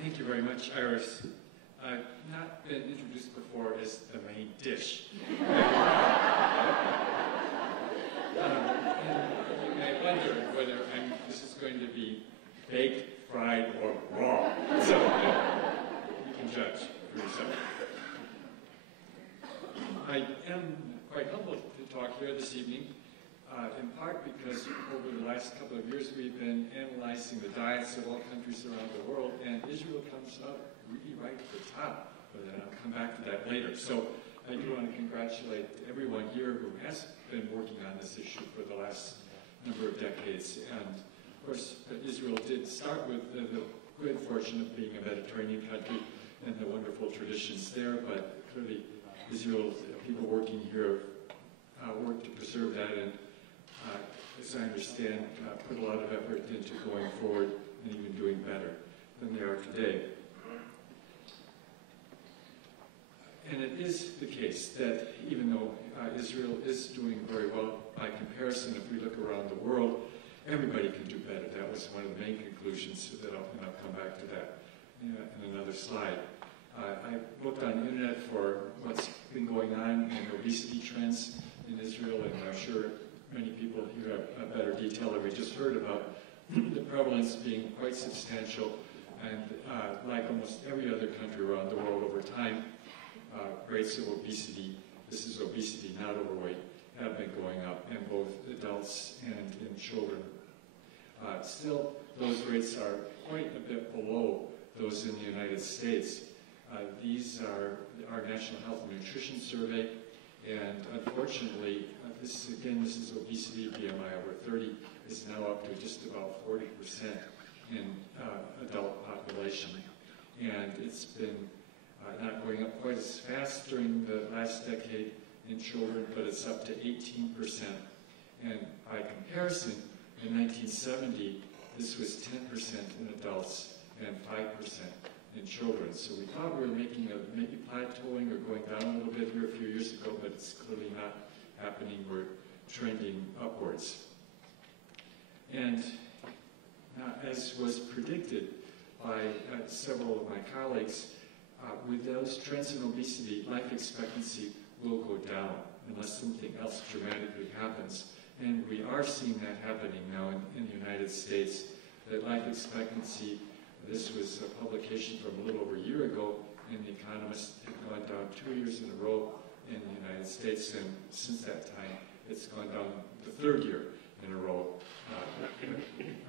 Thank you very much, Iris. I've not been introduced before as the main dish. And you may wonder whether this is going to be baked, fried, or raw. So you can judge for yourself. I am quite humbled to talk here this evening, in part because over the last couple of years we've been analyzing the diets of all countries around the world, and Israel comes up really right at the top, but I'll come back to that later. So I do want to congratulate everyone here who has been working on this issue for the last number of decades. And of course, Israel did start with the good fortune of being a Mediterranean country and the wonderful traditions there, but clearly Israel, people working here worked to preserve that, and as I understand, put a lot of effort into going forward and even doing better than they are today. And it is the case that even though Israel is doing very well by comparison, if we look around the world, everybody can do better. That was one of the main conclusions that I'll come back to that in another slide. I looked on the internet for what's been going on in obesity trends in Israel, and I'm sure many people here have a better detail than we just heard about the prevalence being quite substantial, and like almost every other country around the world over time, rates of obesity, this is obesity, not overweight, have been going up in both adults and in children. Still, those rates are quite a bit below those in the United States. These are our National Health and Nutrition Survey, and unfortunately, this is obesity, BMI over 30, is now up to just about 40% in adult population. And it's been not going up quite as fast during the last decade in children, but it's up to 18%. And by comparison, in 1970, this was 10% in adults and 5% in children. So we thought we were making maybe plateauing or going down a little bit here a few years ago, but it's clearly not happening. We're trending upwards. And as was predicted by several of my colleagues, with those trends in obesity, life expectancy will go down unless something else dramatically happens. And we are seeing that happening now in the United States, that life expectancy, this was a publication from a little over a year ago, and The Economist had gone down 2 years in a row in the United States, and since that time, it's gone down the 3rd year in a row.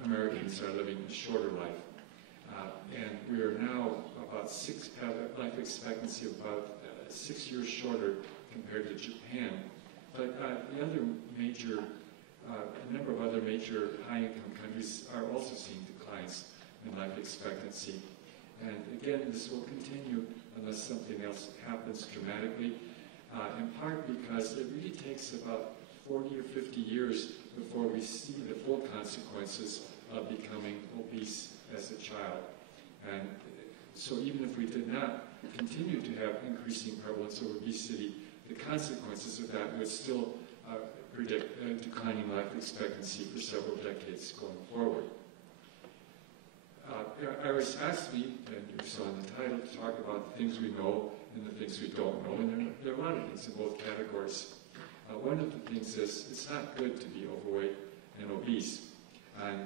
Americans are living a shorter life. And we are now about life expectancy of about 6 years shorter compared to Japan. But the other major, a number of other major high-income countries are also seeing declines in life expectancy. And again, this will continue unless something else happens dramatically, in part because it really takes about 40 or 50 years before we see the full consequences of becoming obese as a child. And so even if we did not continue to have increasing prevalence of obesity, the consequences of that would still predict a declining life expectancy for several decades going forward. Iris asked me, and you saw in the title, to talk about the things we know and the things we don't know, and there are a lot of things in both categories. One of the things is it's not good to be overweight and obese. And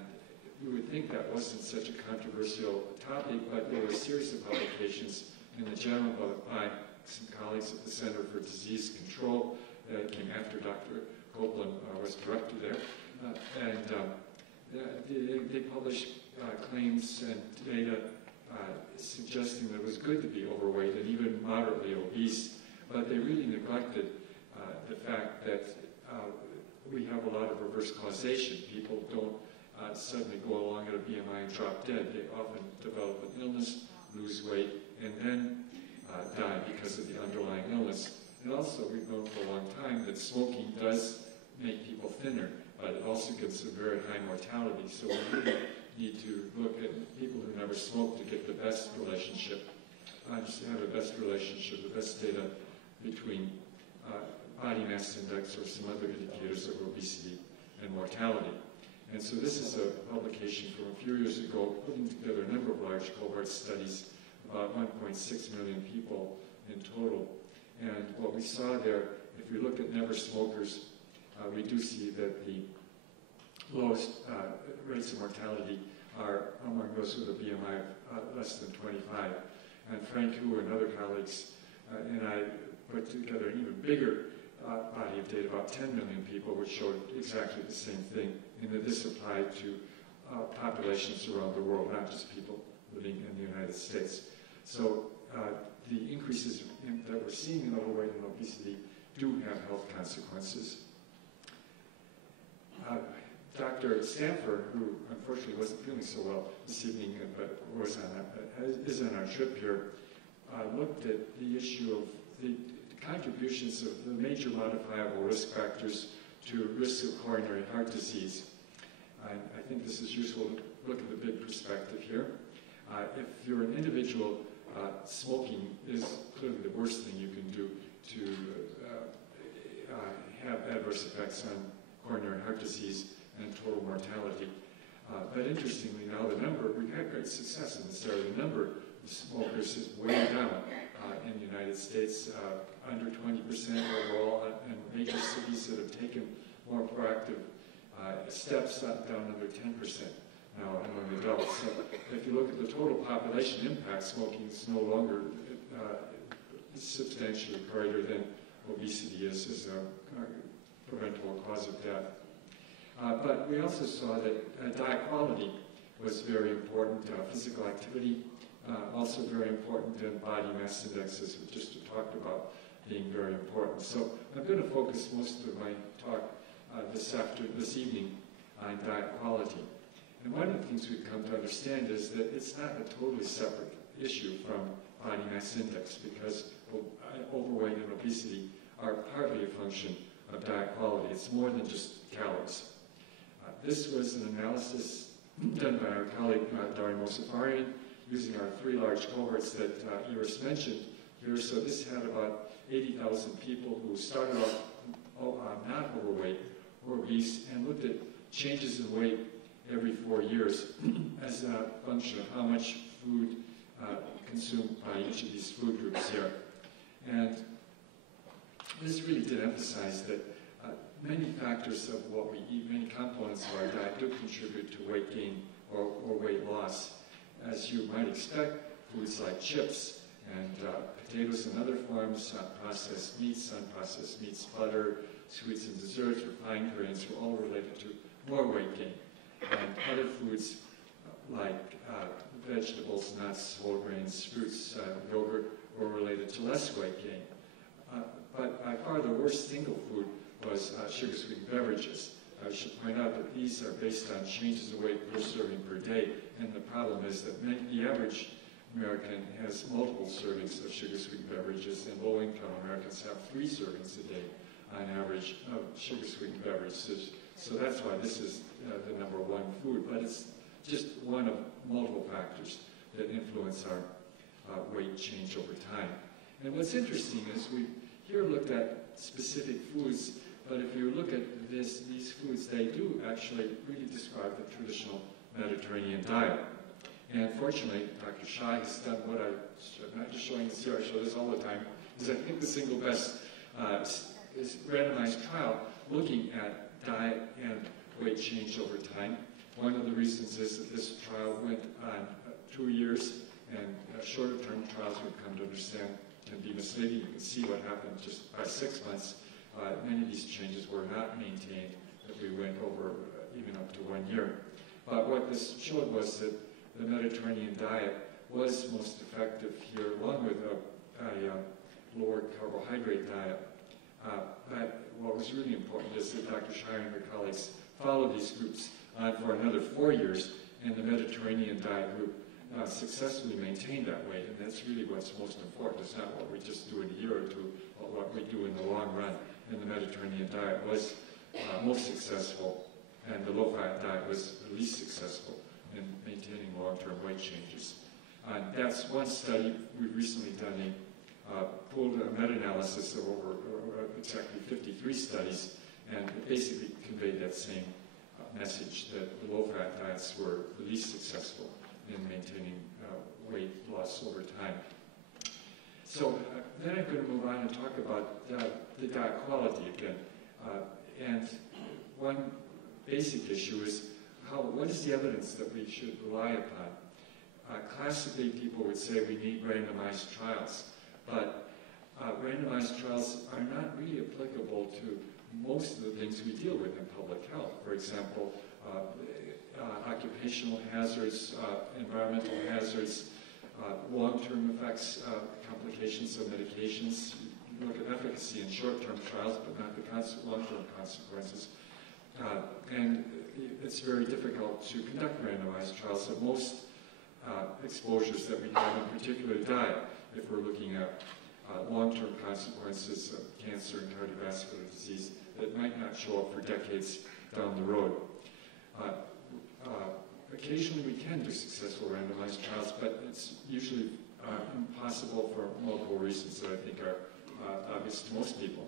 you would think that wasn't such a controversial topic, but there were a series of publications in the journal by some colleagues at the Center for Disease Control that came after Dr. Copeland was director there. They published claims and data suggesting that it was good to be overweight and even moderately obese, but they really neglected the fact that we have a lot of reverse causation. People don't suddenly go along at a BMI and drop dead. They often develop an illness, lose weight, and then die because of the underlying illness. And also, we've known for a long time that smoking does make people thinner, but it also gives them very high mortality. So we really need to look at people who never smoke to get the best relationship, just to have the best relationship, the best data between body mass index or some other indicators of obesity and mortality. And so this is a publication from a few years ago, putting together a number of large cohort studies, about 1.6 million people in total. And what we saw there, if we look at never smokers, we do see that the lowest rates of mortality are among those with a BMI of less than 25. And Frank Hu and other colleagues and I put together an even bigger body of data, about 10 million people, which showed exactly the same thing, and that this applied to populations around the world, not just people living in the United States. So the increases that we're seeing in overweight and obesity do have health consequences. Dr. Stanford, who unfortunately wasn't feeling so well this evening, but is on our trip here, looked at the issue of the contributions of the major modifiable risk factors to risk of coronary heart disease. I think this is useful to look at the big perspective here. If you're an individual, smoking is clearly the worst thing you can do to have adverse effects on coronary heart disease and total mortality. But interestingly now, we've had great success in this area. The number of smokers is way down in the United States, under 20% overall, and major cities that have taken more proactive steps down under 10% now among adults. So if you look at the total population impact, smoking is no longer substantially greater than obesity is as a preventable cause of death. But we also saw that diet quality was very important, physical activity also very important, and body mass indexes, we just talked about being very important. So I'm going to focus most of my talk this evening on diet quality. And one of the things we've come to understand is that it's not a totally separate issue from body mass index, because overweight and obesity are partly a function of diet quality. It's more than just calories. This was an analysis done by our colleague Dari Mosafarian, using our 3 large cohorts that Iris mentioned here. So this had about 80,000 people who started off not overweight or obese, and looked at changes in weight every 4 years as a function of how much food consumed by each of these food groups here. And this really did emphasize that many factors of what we eat, many components of our diet do contribute to weight gain or weight loss. As you might expect, foods like chips and potatoes and other forms, processed meats, unprocessed meats, butter, sweets and desserts, refined grains are all related to more weight gain. And other foods like vegetables, nuts, whole grains, fruits, yogurt were related to less weight gain. But by far the worst single food was sugar-sweetened beverages. I should point out that these are based on changes in weight per serving per day, and the problem is that the average American has multiple servings of sugar-sweetened beverages, and low-income Americans have 3 servings a day on average of sugar-sweetened beverages. So that's why this is the #1 food, but it's just one of multiple factors that influence our weight change over time. And what's interesting is we here looked at specific foods, but if you look at these foods, they do actually really describe the traditional Mediterranean diet. And fortunately, Dr. Shai has done what I'm not just showing this here, I show this all the time, is I think the single best is randomized trial looking at diet and weight change over time. One of the reasons is that this trial went on 2 years, and shorter-term trials we've come to understand can be misleading. You can see what happened just by 6 months. Many of these changes were not maintained if we went over even up to 1 year. But what this showed was that the Mediterranean diet was most effective here, along with a lower carbohydrate diet. But what was really important is that Dr. Shire and her colleagues followed these groups on for another 4 years, and the Mediterranean diet group successfully maintained that weight, and that's really what's most important. It's not what we just do in a year or two, but what we do in the long run. And the Mediterranean diet was most successful, and the low-fat diet was the least successful in maintaining long-term weight changes. That's one study. We've recently done pulled a meta-analysis of over exactly 53 studies, and it basically conveyed that same message, that the low-fat diets were the least successful in maintaining weight loss over time. So then I'm going to move on and talk about the diet quality again. And one basic issue is what is the evidence that we should rely upon? Classically, people would say we need randomized trials, but randomized trials are not really applicable to most of the things we deal with in public health. For example, occupational hazards, environmental hazards, long-term effects, complications of medications. You look at efficacy in short-term trials, but not the long-term consequences. And it's very difficult to conduct randomized trials of most exposures that we have, in particular diet, if we're looking at long-term consequences of cancer and cardiovascular disease that might not show up for decades down the road. Occasionally we can do successful randomized trials, but it's usually impossible for multiple reasons that I think are obvious to most people.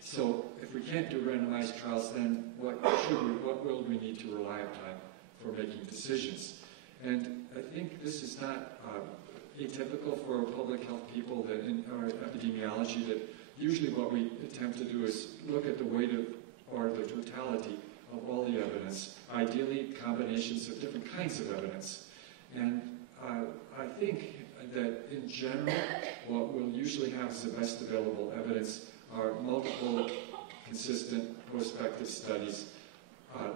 So if we can't do randomized trials, then what will we need to rely upon for making decisions? And I think this is not atypical for public health people that in our epidemiology, that usually what we attempt to do is look at the weight of, or the totality of all the evidence, ideally combinations of different kinds of evidence. And I think that in general, what we'll usually have as the best available evidence are multiple, consistent, prospective studies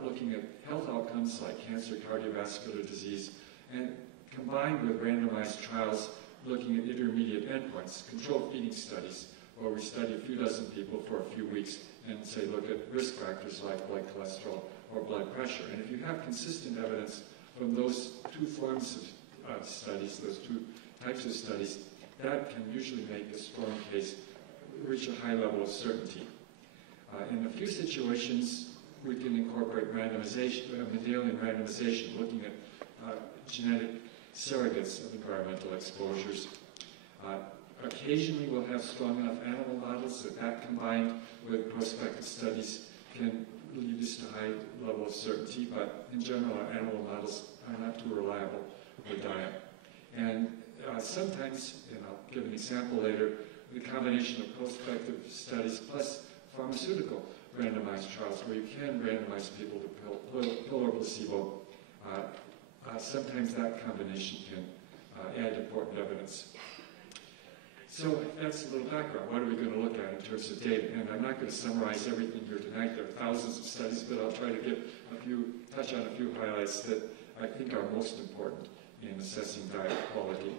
looking at health outcomes like cancer, cardiovascular disease, and combined with randomized trials looking at intermediate endpoints, controlled feeding studies, where we study a few dozen people for a few weeks and say look at risk factors like blood cholesterol or blood pressure. And if you have consistent evidence from those two forms of studies, those two types of studies, that can usually make a strong case reach a high level of certainty. In a few situations, we can incorporate randomization, Mendelian randomization, looking at genetic surrogates of environmental exposures. Occasionally, we'll have strong enough animal models that combined with prospective studies can lead us to a high level of certainty, but in general, our animal models are not too reliable for diet. And sometimes, and I'll give an example later, the combination of prospective studies plus pharmaceutical randomized trials, where you can randomize people to pill or placebo, sometimes that combination can add important evidence. So that's a little background. What are we going to look at in terms of data? And I'm not going to summarize everything here tonight. There are thousands of studies, but I'll try to give touch on a few highlights that I think are most important in assessing diet quality.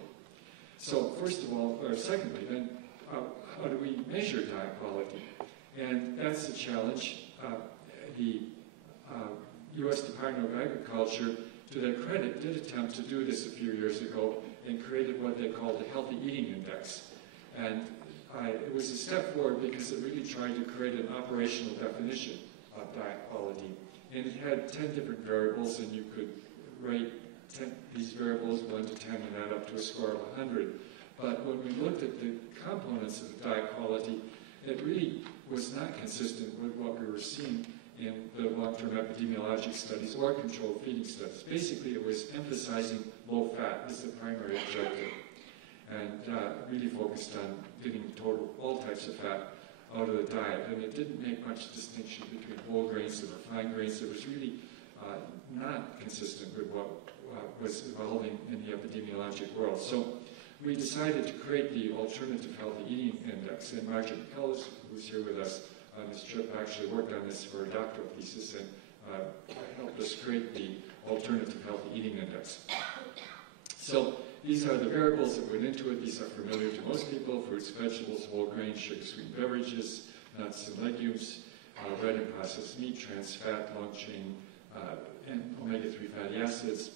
So first of all, or secondly, then, how do we measure diet quality? And that's a challenge. The U.S. Department of Agriculture, to their credit, did attempt to do this a few years ago and created what they called the Healthy Eating Index. And it was a step forward because it really tried to create an operational definition of diet quality. And it had 10 different variables, and you could rate these variables 1 to 10 and add up to a score of 100. But when we looked at the components of diet quality, it really was not consistent with what we were seeing in the long-term epidemiologic studies or controlled feeding studies. Basically, it was emphasizing low fat as the primary objective, and really focused on getting total all types of fat out of the diet. And it didn't make much distinction between whole grains and refined grains. It was really not consistent with what was evolving in the epidemiologic world. So we decided to create the Alternative Healthy Eating Index, and Margaret Kellis, who's here with us on this trip, actually worked on this for a doctoral thesis and helped us create the Alternative Healthy Eating Index. So these are the variables that went into it. These are familiar to most people: fruits, vegetables, whole grains, sugar-sweetened beverages, nuts and legumes, red and processed meat, trans fat, long-chain and omega-3 fatty acids,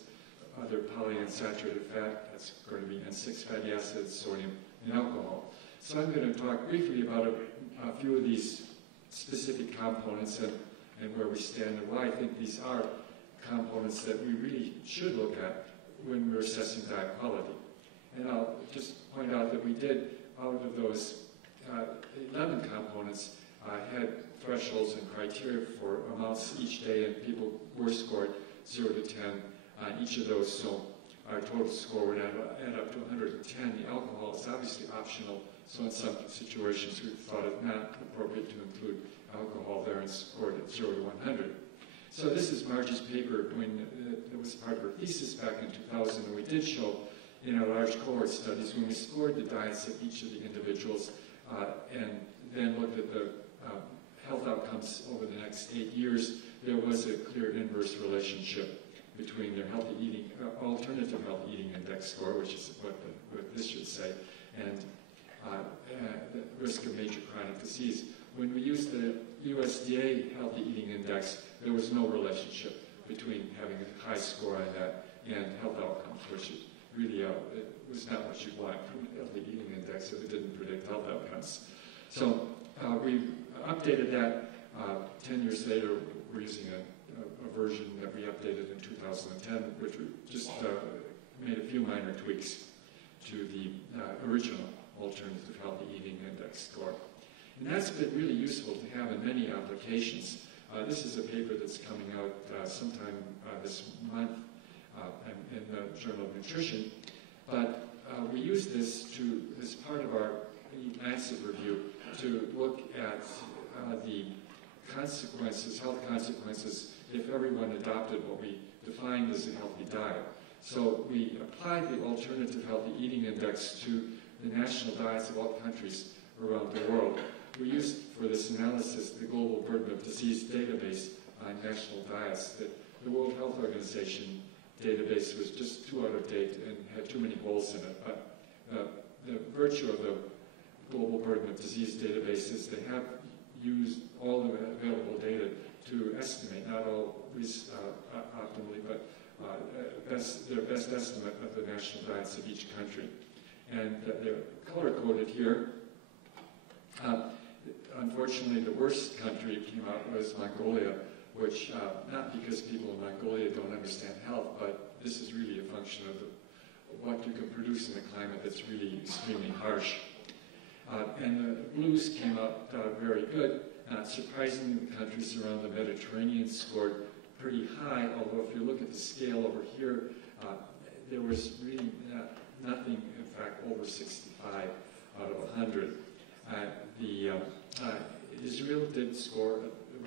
other polyunsaturated fat, that's going to be N6 fatty acids, sodium, and alcohol. So I'm going to talk briefly about a few of these specific components and where we stand and why I think these are components that we really should look at when we're assessing diet quality. And I'll just point out that we did, out of those 11 components, had thresholds and criteria for amounts each day, and people were scored 0 to 10 on each of those, so our total score would add up to 110. The alcohol is obviously optional, so in some situations we thought it not appropriate to include alcohol there and scored it 0 to 100. So this is Margie's paper when it was part of her thesis back in 2000, and we did show in our large cohort studies when we scored the diets of each of the individuals and then looked at the health outcomes over the next 8 years, there was a clear inverse relationship between their healthy eating, alternative healthy eating index score, which is what this should say, and the risk of major chronic disease. When we used the USDA healthy eating index, there was no relationship between having a high score on that and health outcomes, which is really it was not what you want from a healthy eating index if it didn't predict health outcomes. So we updated that 10 years later. We're using a version that we updated in 2010, which we just made a few minor tweaks to the original Alternative Healthy Eating Index score. And that's been really useful to have in many applications. This is a paper that's coming out sometime this month in the Journal of Nutrition. But we use this as part of our Lancet review to look at the consequences, health consequences, if everyone adopted what we defined as a healthy diet. So we applied the Alternative Healthy Eating Index to the national diets of all countries around the world. We used for this analysis the Global Burden of Disease database on national diets. The World Health Organization database was just too out of date and had too many holes in it. But the virtue of the Global Burden of Disease database is they have used all the available data to estimate, not always optimally, but their best estimate of the national diets of each country. And they're color-coded here. Unfortunately, the worst country came out was Mongolia, which, not because people in Mongolia don't understand health, but this is really a function of what you can produce in a climate that's really extremely harsh. And the blues came out very good. Not surprisingly, the countries around the Mediterranean scored pretty high, although if you look at the scale over here, there was really nothing, in fact, over 65 out of 100. Israel did score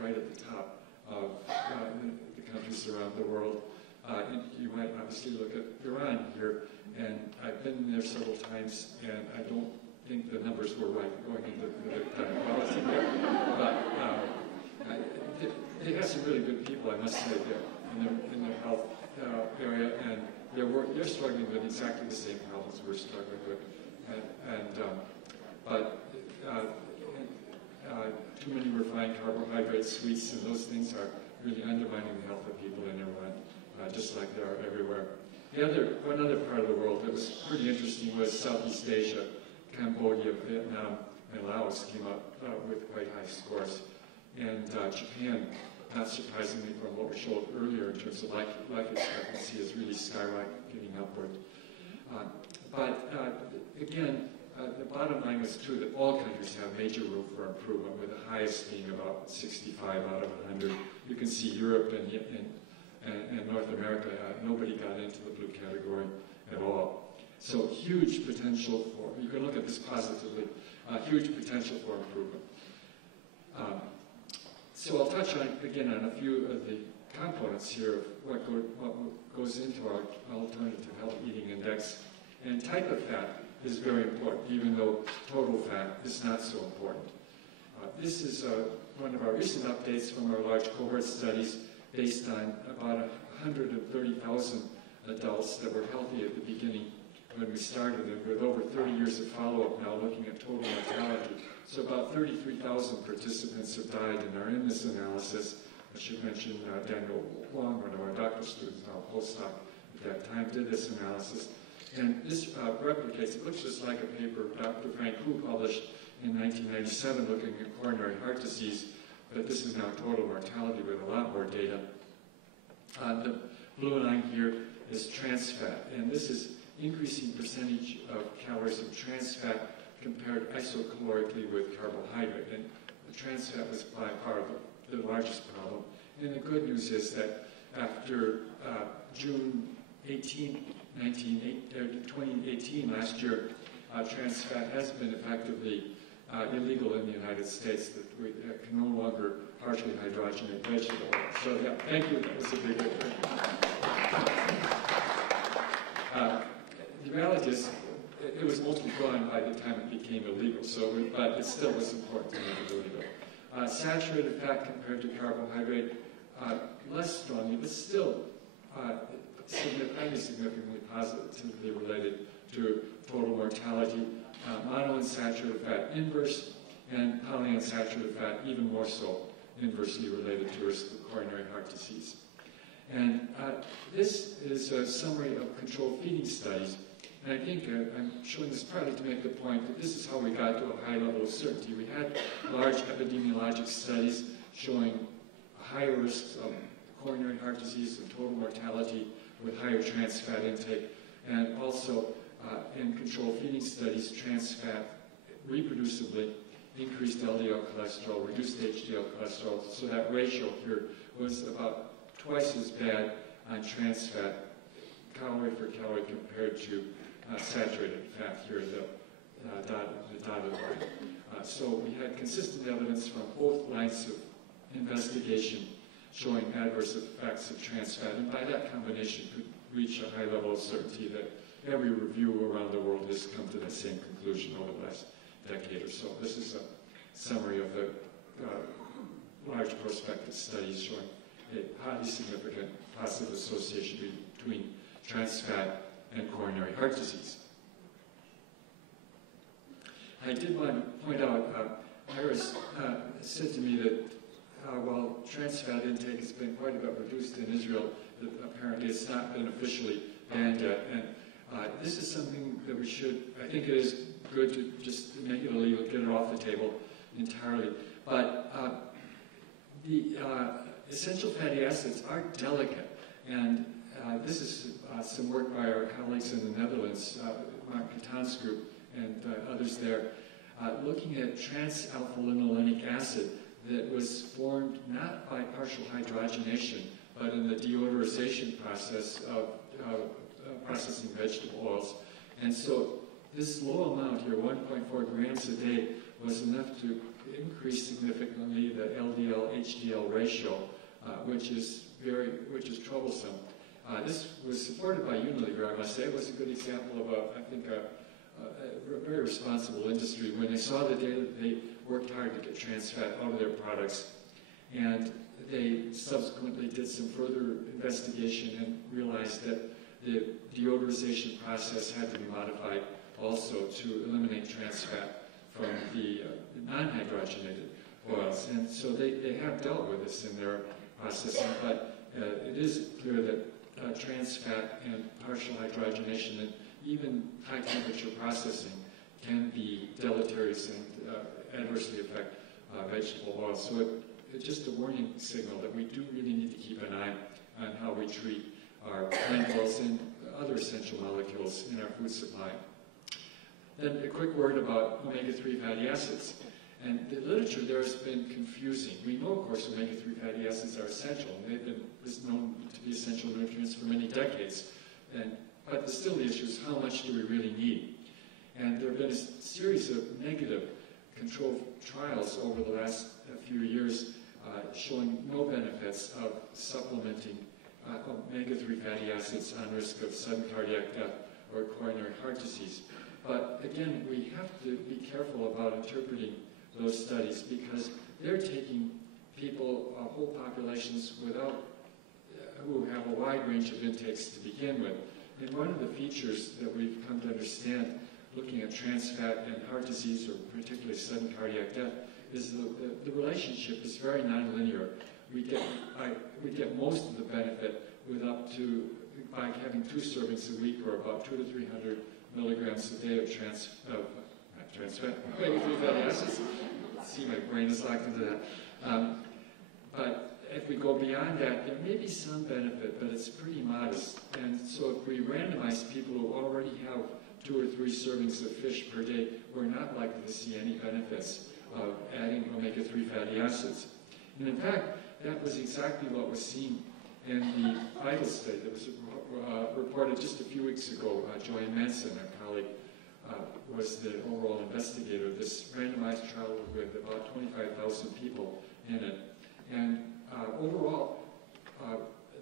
right at the top of the countries around the world. You might obviously look at Iran here, and I've been there several times, and I don't think the numbers were right going into the policy there. But they have some really good people, I must say, there in their health area, and they're struggling with exactly the same problems we're struggling with. But too many refined carbohydrates, sweets, and those things are really undermining the health of people in Iran, just like they are everywhere. One other part of the world that was pretty interesting was Southeast Asia. Cambodia, Vietnam, and Laos came up with quite high scores. And Japan, not surprisingly from what we showed earlier in terms of life expectancy, is really skyrocketing upward. Again, the bottom line was true that all countries have major room for improvement, with the highest being about 65 out of 100. You can see Europe and North America, nobody got into the blue category at all. So huge potential for, you can look at this positively, huge potential for improvement. So I'll touch on, again, on a few of the components here of what goes into our alternative health eating index. And type of fat is very important, even though total fat is not so important. This is one of our recent updates from our large cohort studies based on about 130,000 adults that were healthy at the beginning when we started, and with over 30 years of follow-up now looking at total mortality. So about 33,000 participants have died and are in this analysis. I should mention Daniel Wong, one of our doctoral students, now a postdoc at that time, did this analysis. And this replicates, it looks just like a paper Dr. Frank Hu published in 1997 looking at coronary heart disease, but this is now total mortality with a lot more data. The blue line here is trans fat, and this is increasing percentage of calories of trans fat compared isocalorically with carbohydrate. And the trans fat was by far the largest problem. And the good news is that after June 18, 2018, last year, trans fat has been effectively illegal in the United States, that we can no longer partially hydrogenate vegetable oil. So yeah, thank you, that was a big effort. The reality is, it was mostly gone by the time it became illegal, but it still was important to make it illegal. Saturated fat compared to carbohydrate, less strongly, but still significantly positively related to total mortality. Monounsaturated fat inverse, and polyunsaturated fat even more so inversely related to risk of coronary heart disease. And this is a summary of controlled feeding studies. And I think I'm showing this partly to make the point that this is how we got to a high level of certainty. We had large epidemiologic studies showing higher risks of coronary heart disease and total mortality with higher trans fat intake, and also in controlled feeding studies, trans fat reproducibly increased LDL cholesterol, reduced HDL cholesterol, so that ratio here was about twice as bad on trans fat, calorie for calorie, compared to saturated fat here, the dotted line. So we had consistent evidence from both lines of investigation showing adverse effects of trans fat, and by that combination could reach a high level of certainty that every review around the world has come to that same conclusion over the last decade or so. This is a summary of the large prospective studies showing a highly significant positive association between trans fat and coronary heart disease. I did want to point out, Iris said to me that while trans fat intake has been quite a bit reduced in Israel, that apparently it's not been officially banned yet. And this is something that we should, I think it is good to just make it illegal, get it off the table entirely. But the essential fatty acids are delicate, and this is some work by our colleagues in the Netherlands, Mark Catan's group and others there, looking at trans-alpha-linolenic acid that was formed not by partial hydrogenation, but in the deodorization process of processing vegetable oils. And so this low amount here, 1.4 grams a day, was enough to increase significantly the LDL-HDL ratio, which is troublesome. This was supported by Unilever, I must say. It was a good example of, I think, a very responsible industry. When they saw the data, they worked hard to get trans fat out of their products. And they subsequently did some further investigation and realized that the deodorization process had to be modified also to eliminate trans fat from the non-hydrogenated oils. And so they have dealt with this in their processing, but it is clear that trans fat and partial hydrogenation and even high temperature processing can be deleterious and adversely affect vegetable oil. So it's just a warning signal that we do really need to keep an eye on how we treat our plant oils and other essential molecules in our food supply. Then a quick word about omega-3 fatty acids. And the literature there has been confusing. We know, of course, omega-3 fatty acids are essential, and they've been known to be essential nutrients for many decades. But still the issue is how much do we really need? And there have been a series of negative controlled trials over the last few years showing no benefits of supplementing omega-3 fatty acids on risk of sudden cardiac death or coronary heart disease. But again, we have to be careful about interpreting those studies because they're taking people, whole populations who have a wide range of intakes to begin with. And one of the features that we've come to understand looking at trans fat and heart disease, or particularly sudden cardiac death, is the relationship is very nonlinear. We get most of the benefit by having 2 servings a week, or about 200 to 300 milligrams a day of trans fat, omega-3 fatty acids. See, my brain is locked into that. But if we go beyond that, there may be some benefit, but it's pretty modest. And so if we randomize people who already have 2 or 3 servings of fish per day, we're not likely to see any benefits of adding omega-3 fatty acids. And in fact, that was exactly what was seen in the VITAL study that was reported just a few weeks ago. Joanne Manson, our colleague, was the overall investigator of this randomized trial with about 25,000 people in it. And overall,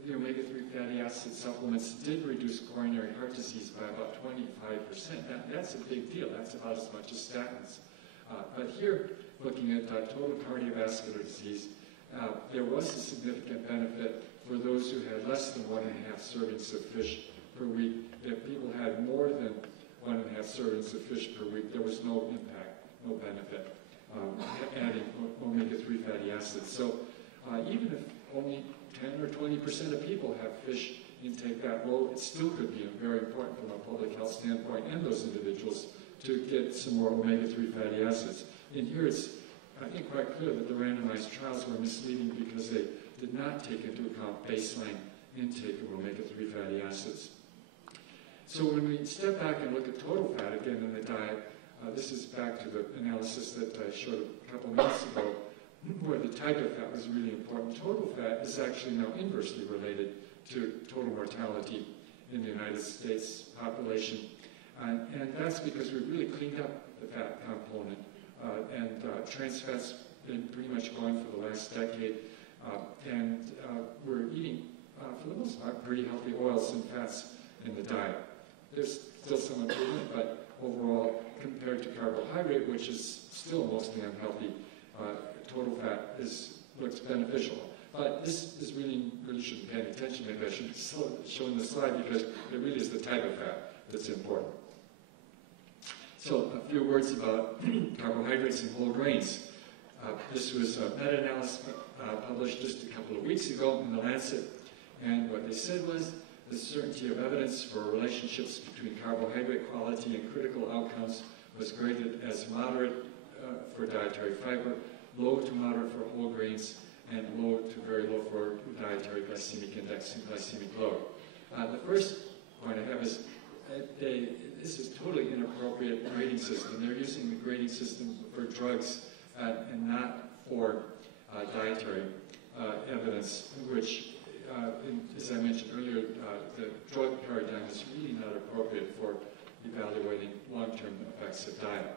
the omega-3 fatty acid supplements did reduce coronary heart disease by about 25%. That's a big deal. That's about as much as statins. But here, looking at total cardiovascular disease, there was a significant benefit for those who had less than 1.5 servings of fish per week. If people had more than 1.5 servings of fish per week, there was no impact, no benefit adding omega-3 fatty acids. So even if only 10 or 20% of people have fish intake that low, it still could be very important from a public health standpoint and those individuals to get some more omega-3 fatty acids. And here it's, I think, quite clear that the randomized trials were misleading because they did not take into account baseline intake of omega-3 fatty acids. So when we step back and look at total fat again in the diet, this is back to the analysis that I showed a couple minutes ago, where the type of fat was really important. Total fat is actually now inversely related to total mortality in the United States population. And that's because we've really cleaned up the fat component. Trans fat's been pretty much gone for the last decade. We're eating, for the most part, pretty healthy oils and fats in the diet. There's still some improvement, but overall, compared to carbohydrate, which is still mostly unhealthy, total fat looks beneficial. But this really shouldn't pay any attention. Maybe I should have shown the slide because it really is the type of fat that's important. So a few words about carbohydrates and whole grains. This was a meta-analysis published just a couple of weeks ago in The Lancet. And what they said was the certainty of evidence for relationships between carbohydrate quality and critical outcomes was graded as moderate for dietary fiber, low to moderate for whole grains, and low to very low for dietary glycemic index and glycemic load. The first point I have is this is totally inappropriate grading system. They're using the grading system for drugs and not for dietary evidence, which, as I mentioned earlier, the drug paradigm is really not appropriate for evaluating long-term effects of diet.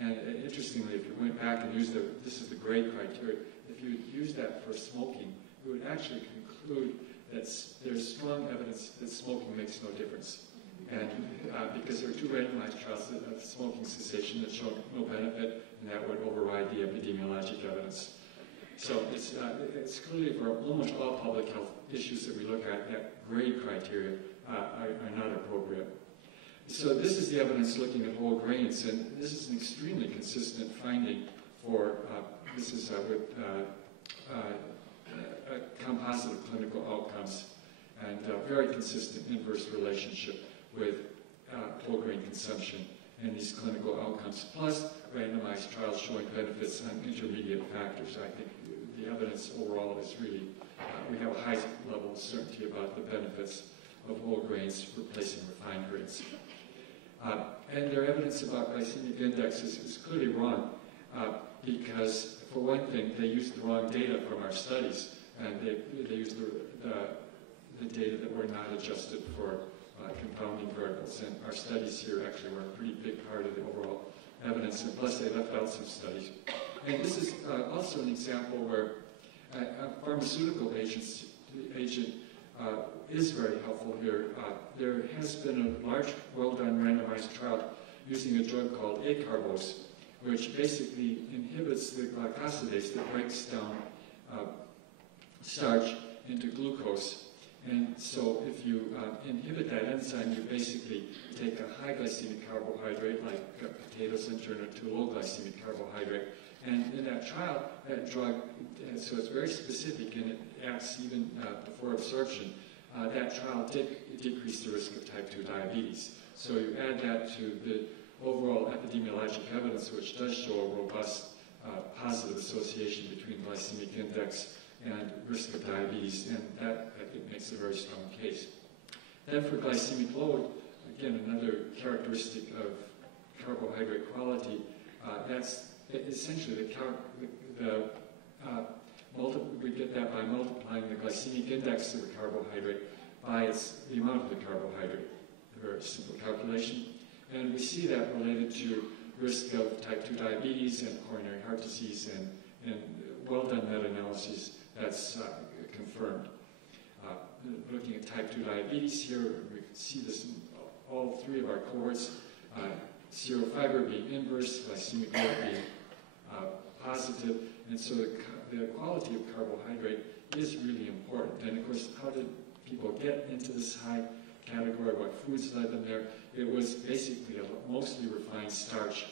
And interestingly, if you went back and used this is the grade criteria, if you used that for smoking, you would actually conclude that there's strong evidence that smoking makes no difference. And because there are 2 randomized trials of smoking cessation that show no benefit, and that would override the epidemiologic evidence. So it's clearly for almost all public health issues that we look at, that grade criteria are not appropriate. So this is the evidence looking at whole grains, and this is an extremely consistent finding for, this is with composite of clinical outcomes, and very consistent inverse relationship with whole grain consumption and these clinical outcomes, plus randomized trials showing benefits on intermediate factors. I think the evidence overall is really, we have a high level of certainty about the benefits of whole grains replacing refined grains. And their evidence about glycemic index is clearly wrong because, for one thing, they used the wrong data from our studies, and they used the data that were not adjusted for compounding variables. And our studies here actually were a pretty big part of the overall evidence, and plus they left out some studies. And this is also an example where a pharmaceutical agent is very helpful here. There has been a large, well-done randomized trial using a drug called acarbose, which basically inhibits the glycosidase that breaks down starch into glucose. And so if you inhibit that enzyme, you basically take a high glycemic carbohydrate like potatoes and turn it to a low glycemic carbohydrate. And in that trial, that drug, so it's very specific and it acts even before absorption, that trial did decrease the risk of type 2 diabetes. So you add that to the overall epidemiologic evidence, which does show a robust positive association between glycemic index and risk of diabetes, and that, I think, makes a very strong case. Then for glycemic load, again, another characteristic of carbohydrate quality, that's essentially we get that by multiplying the glycemic index of the carbohydrate by the amount of the carbohydrate. A very simple calculation. And we see that related to risk of type 2 diabetes and coronary heart disease, and well-done meta-analyses that's confirmed. Looking at type 2 diabetes here, we see this in all three of our cohorts. Zero fiber being inverse, glycemic load being positive, and so the quality of carbohydrate is really important. And of course, how did people get into this high category? What foods led them there? It was basically a mostly refined starch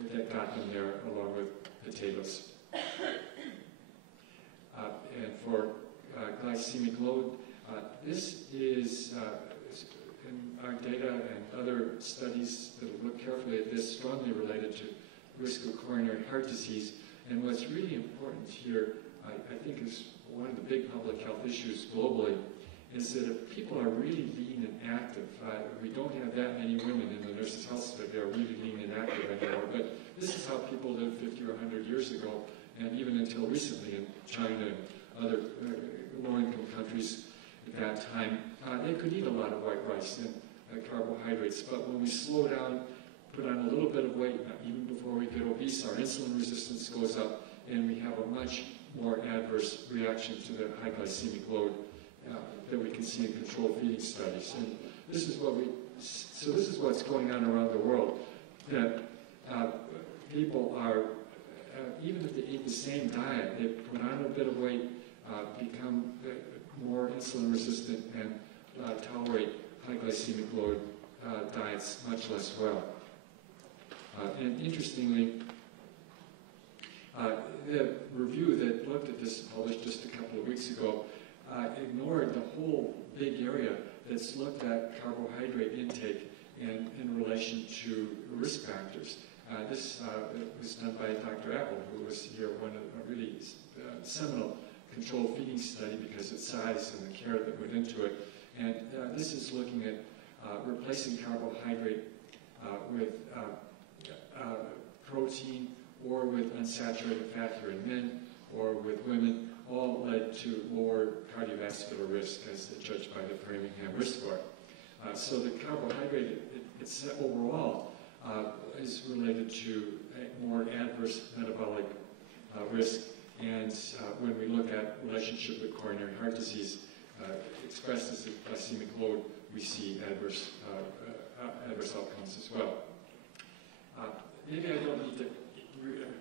that got them there, along with potatoes. And for glycemic load, this is in our data and other studies that have looked carefully at this, strongly related to risk of coronary heart disease. And what's really important here, I think, is one of the big public health issues globally, is that if people are really lean and active, we don't have that many women in the nurses' health study that are really lean and active anymore, but this is how people lived 50 or 100 years ago, and even until recently in China and other low-income countries at that time, they could eat a lot of white rice and carbohydrates, but when we slow down, put on a little bit of weight, even before we get obese, our insulin resistance goes up, and we have a much more adverse reaction to the high glycemic load that we can see in controlled feeding studies. And this is this is what's going on around the world, that people are, even if they eat the same diet, they put on a bit of weight, become more insulin resistant, and tolerate high glycemic load diets much less well. And interestingly, the review that looked at this, published just a couple of weeks ago, ignored the whole big area that's looked at carbohydrate intake in relation to risk factors. This was done by Dr. Apple, who was here, one of a really seminal controlled feeding study because of its size and the care that went into it. And this is looking at replacing carbohydrate with protein or with unsaturated fat here in men or with women, all led to lower cardiovascular risk as judged by the Framingham risk score. So the carbohydrate it's overall is related to a more adverse metabolic risk, and when we look at relationship with coronary heart disease expressed as a glycemic load, we see adverse outcomes as well. Maybe I don't need to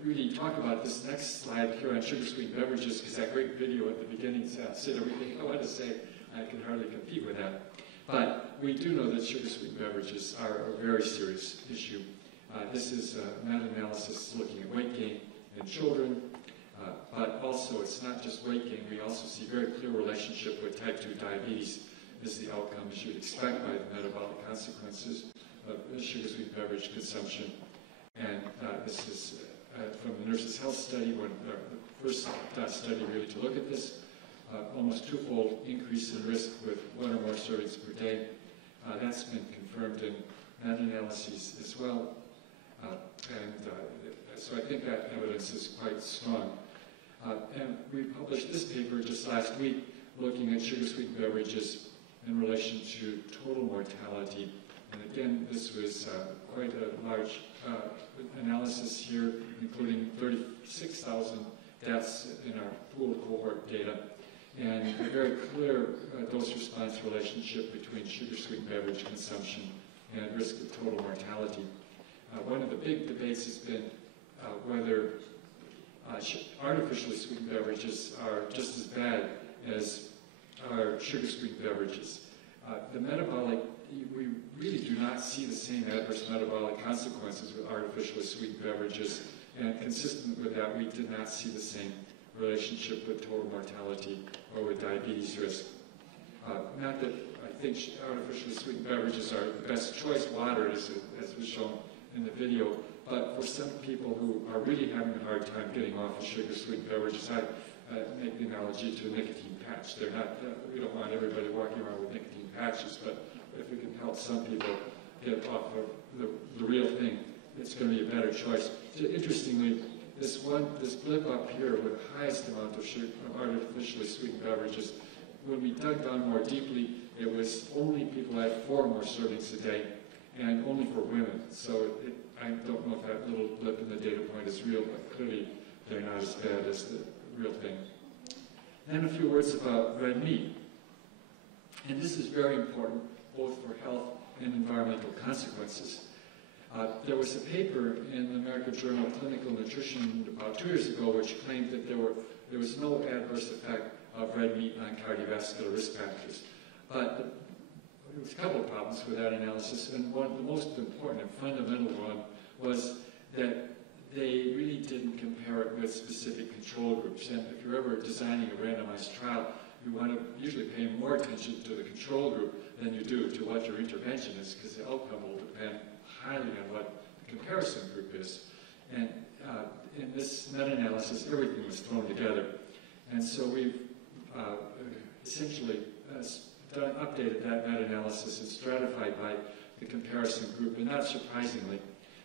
really talk about this next slide here on sugar-sweetened beverages, because that great video at the beginning said everything I want to say. I can hardly compete with that. But we do know that sugar-sweetened beverages are a very serious issue. This is a meta-analysis looking at weight gain in children, but also it's not just weight gain. We also see very clear relationship with type 2 diabetes as the outcome, as you would expect by the metabolic consequences of sugar-sweetened beverage consumption. And this is from the Nurses' Health Study, the first study really to look at this. Almost twofold increase in risk with one or more servings per day. That's been confirmed in meta-analyses as well. So I think that evidence is quite strong. And we published this paper just last week looking at sugar-sweetened beverages in relation to total mortality. And again, this was quite a large analysis here, including 36,000 deaths in our pooled cohort data, and a very clear dose-response relationship between sugar-sweetened beverage consumption and risk of total mortality. One of the big debates has been whether artificially sweetened beverages are just as bad as our sugar-sweetened beverages. The metabolic, we really do not see the same adverse metabolic consequences with artificially sweetened beverages, and consistent with that, we did not see the same relationship with total mortality or with diabetes risk. Not that I think artificially sweetened beverages are the best choice. Water is, as was shown in the video, but for some people who are really having a hard time getting off of sugar-sweetened beverages, I make the analogy to a nicotine patch. They're not, we don't want everybody walking around with nicotine patches, but if we can help some people get off of the real thing, it's going to be a better choice. Interestingly, this blip up here with the highest amount of artificially sweetened beverages, when we dug down more deeply, it was only people who had 4 more servings a day, and only for women. So I don't know if that little blip in the data point is real, but clearly they're not as bad as the real thing. Then a few words about red meat. And this is very important, both for health and environmental consequences. There was a paper in the American Journal of Clinical Nutrition about 2 years ago which claimed that there was no adverse effect of red meat on cardiovascular risk factors. But there was a couple of problems with that analysis, and one of the most important and fundamental one was that they really didn't compare it with specific control groups. And if you're ever designing a randomized trial, you want to usually pay more attention to the control group than you do to what your intervention is, because the outcome will depend highly on what the comparison group is. And in this meta-analysis, everything was thrown together. And so we've essentially updated that meta-analysis and stratified by the comparison group. And not surprisingly,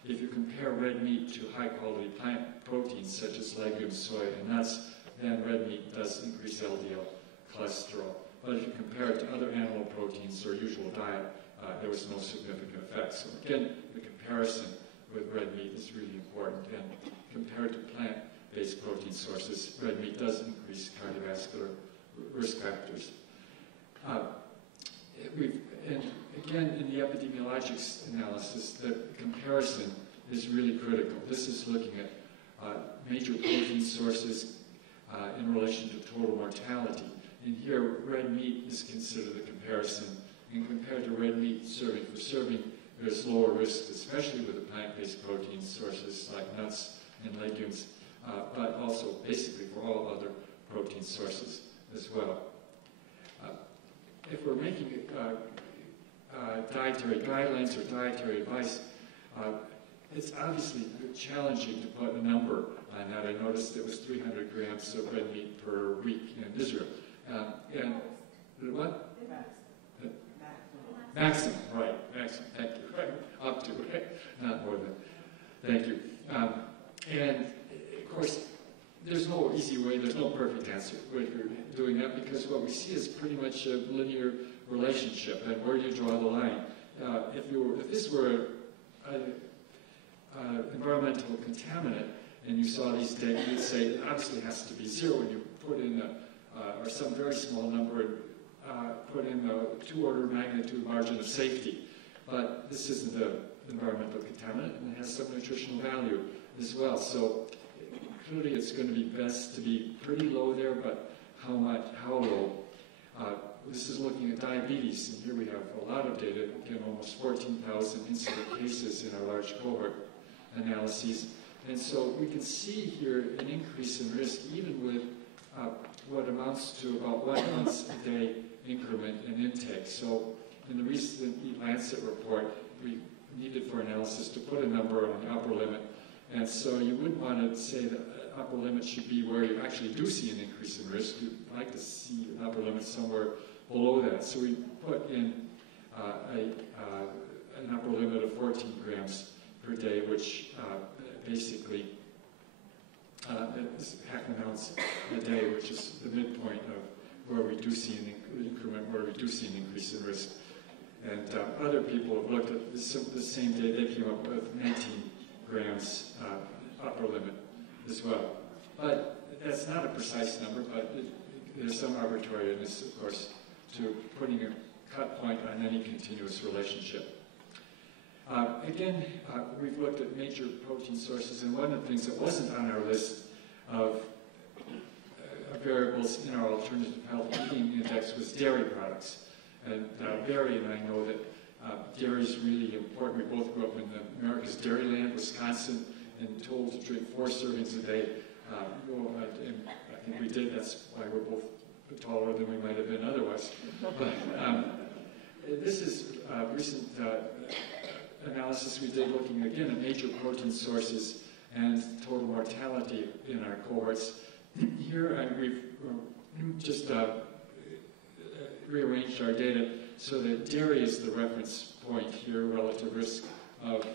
if you compare red meat to high-quality plant proteins such as legumes, soy, and nuts, then red meat does increase LDL cholesterol. But if you compare it to other animal proteins or usual diet, there was no significant effect. So again, the comparison with red meat is really important. And compared to plant-based protein sources, red meat does increase cardiovascular risk factors. And again, in the epidemiologic analysis, the comparison is really critical. This is looking at major protein sources in relation to total mortality. And here, red meat is considered the comparison. And compared to red meat serving for serving, there's lower risk, especially with the plant-based protein sources like nuts and legumes, but also basically for all other protein sources as well. If we're making dietary guidelines or dietary advice, it's obviously challenging to put a number on that. I noticed it was 300 grams of red meat per week in Israel. And what? Maximum, right, maximum, thank you, right, up to, right, not more than, thank you. And of course, there's no easy way, there's no perfect answer when you're doing that, because what we see is pretty much a linear relationship, and where do you draw the line? If this were an environmental contaminant, and you saw these data, you'd say it obviously has to be 0 when you put in or some very small number and put in a 2-order magnitude margin of safety. But this isn't an environmental contaminant, and it has some nutritional value as well. So clearly it's going to be best to be pretty low there, but how low? This is looking at diabetes, and here we have a lot of data, again, almost 14,000 incident cases in our large cohort analyses. And so we can see here an increase in risk even with what amounts to about 1 ounce a day increment in intake. So in the recent Lancet report, we needed for analysis to put a number on the upper limit. And so you wouldn't want to say that upper limit should be where you actually do see an increase in risk. You'd like to see an upper limit somewhere below that. So we put in an upper limit of 14 grams per day, which basically is half an ounce a day, which is the midpoint of where we do see an increment, where we do see an increase in risk. And other people have looked at the same day. They came up with 19 grams upper limit as well. But that's not a precise number, but there's some arbitrariness, of course, to putting a cut point on any continuous relationship. Again, we've looked at major protein sources, and one of the things that wasn't on our list of variables in our alternative health eating index was dairy products. And dairy, and I know that dairy is really important. We both grew up in America's dairyland, Wisconsin, and told to drink 4 servings a day. And I think we did. That's why we're both taller than we might have been otherwise. But this is recent analysis we did looking again at major protein sources and total mortality in our cohorts. Here we've just rearranged our data so that dairy is the reference point here, relative risk of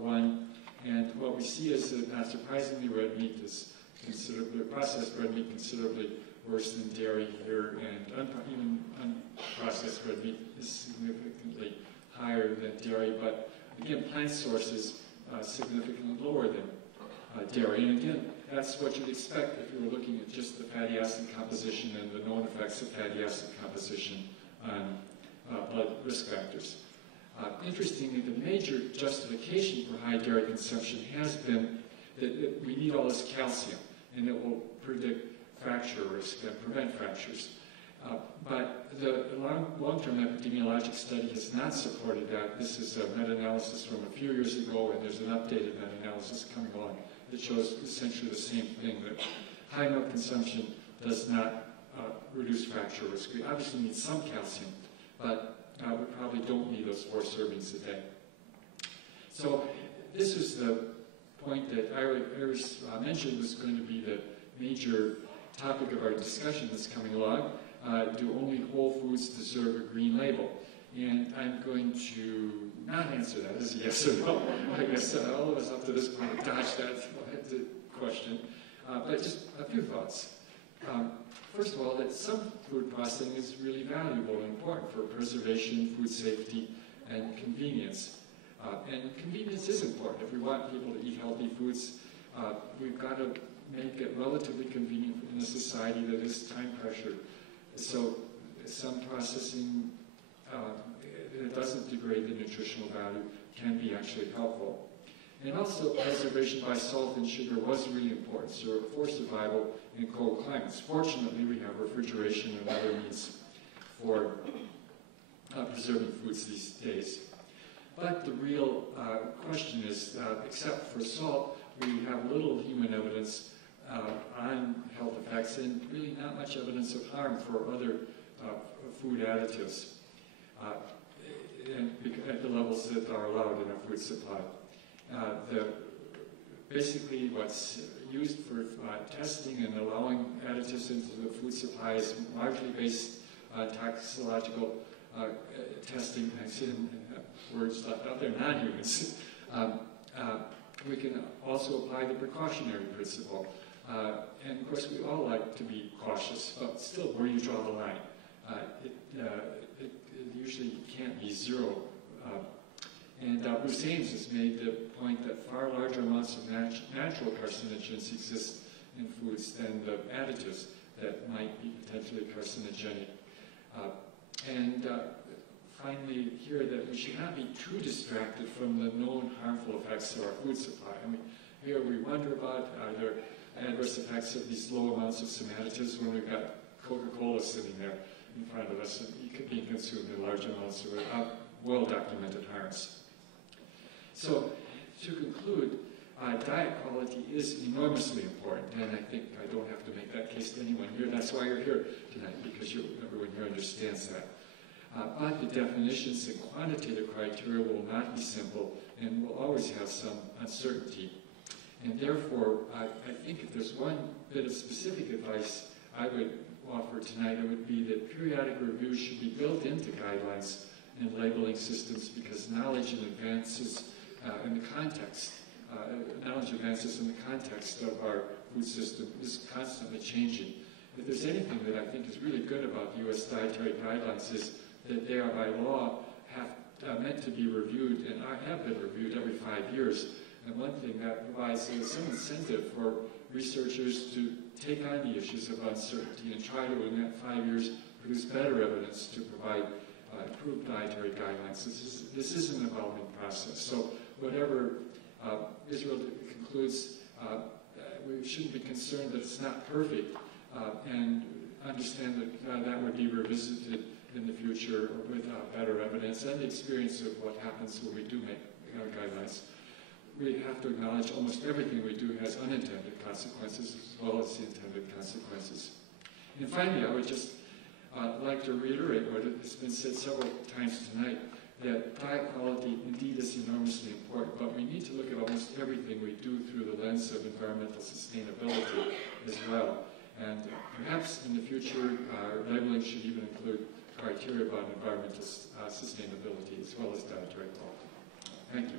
1. And what we see is that, not surprisingly, red meat is considerably, processed red meat considerably worse than dairy here, and even unprocessed red meat is significantly higher than dairy. But again, plant sources significantly lower than dairy. And again, that's what you'd expect if you were looking at just the fatty acid composition and the known effects of fatty acid composition on blood risk factors. Interestingly, the major justification for high dairy consumption has been that we need all this calcium, and it will predict fracture risk and prevent fractures. But the long-term epidemiologic study has not supported that. This is a meta-analysis from a few years ago, and there's an updated meta-analysis coming along that shows essentially the same thing, that high milk consumption does not reduce fracture risk. We obviously need some calcium, but we probably don't need those 4 servings a day. So this is the point that Iris mentioned was going to be the major topic of our discussion that's coming along. Do only whole foods deserve a green label? And I'm going to not answer that as a yes or no. I guess all of us up to this point have dodged that question. But just a few thoughts. First of all, that some food processing is really valuable and important for preservation, food safety, and convenience. And convenience is important. If we want people to eat healthy foods, we've got to make it relatively convenient in a society that is time pressured. So some processing that doesn't degrade the nutritional value can be actually helpful. And also, preservation by salt and sugar was really important for survival in cold climates. Fortunately, we have refrigeration and other means for preserving foods these days. But the real question is, except for salt, we have little human evidence on health effects and really not much evidence of harm for other food additives at the levels that are allowed in our food supply. Basically, what's used for testing and allowing additives into the food supply is largely based on toxicological testing. I've seen words left out there, non-humans. We can also apply the precautionary principle. And of course, we all like to be cautious, but still, where do you draw the line? It usually can't be 0. And Bruce Ames has made the point that far larger amounts of natural carcinogens exist in foods than the additives that might be potentially carcinogenic. Finally, here that we should not be too distracted from the known harmful effects of our food supply. I mean, here we wonder about are there adverse effects of these low amounts of somatogens when we've got Coca-Cola sitting there in front of us and it could be consumed in large amounts or well-documented harms. So, to conclude, diet quality is enormously important, and I think I don't have to make that case to anyone here. That's why you're here tonight, because everyone here understands that. But the definitions and quantitative criteria will not be simple and will always have some uncertainty. And therefore, I think if there's one bit of specific advice I would offer tonight, it would be that periodic reviews should be built into guidelines and labeling systems because knowledge advances in the context of our food system is constantly changing. If there's anything that I think is really good about the U.S. dietary guidelines is that they are by law meant to be reviewed and have been reviewed every 5 years. And one thing that provides some incentive for researchers to take on the issues of uncertainty and try to, in that 5 years, produce better evidence to provide improved dietary guidelines. This is an evolving process. So whatever Israel concludes, we shouldn't be concerned that it's not perfect and understand that that would be revisited in the future with better evidence and the experience of what happens when we do make guidelines. We have to acknowledge almost everything we do has unintended consequences as well as the intended consequences. And finally, I would just like to reiterate what has been said several times tonight, that diet quality indeed is enormously important, but we need to look at almost everything we do through the lens of environmental sustainability as well. And perhaps in the future, labeling should even include criteria about environmental sustainability as well as dietary quality. Thank you.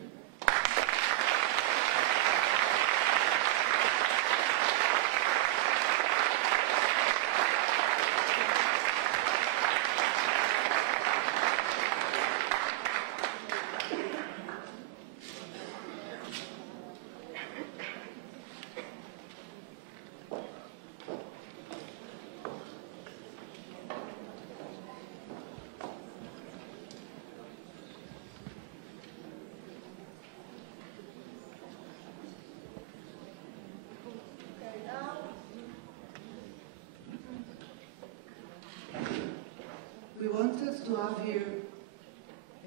We wanted to have here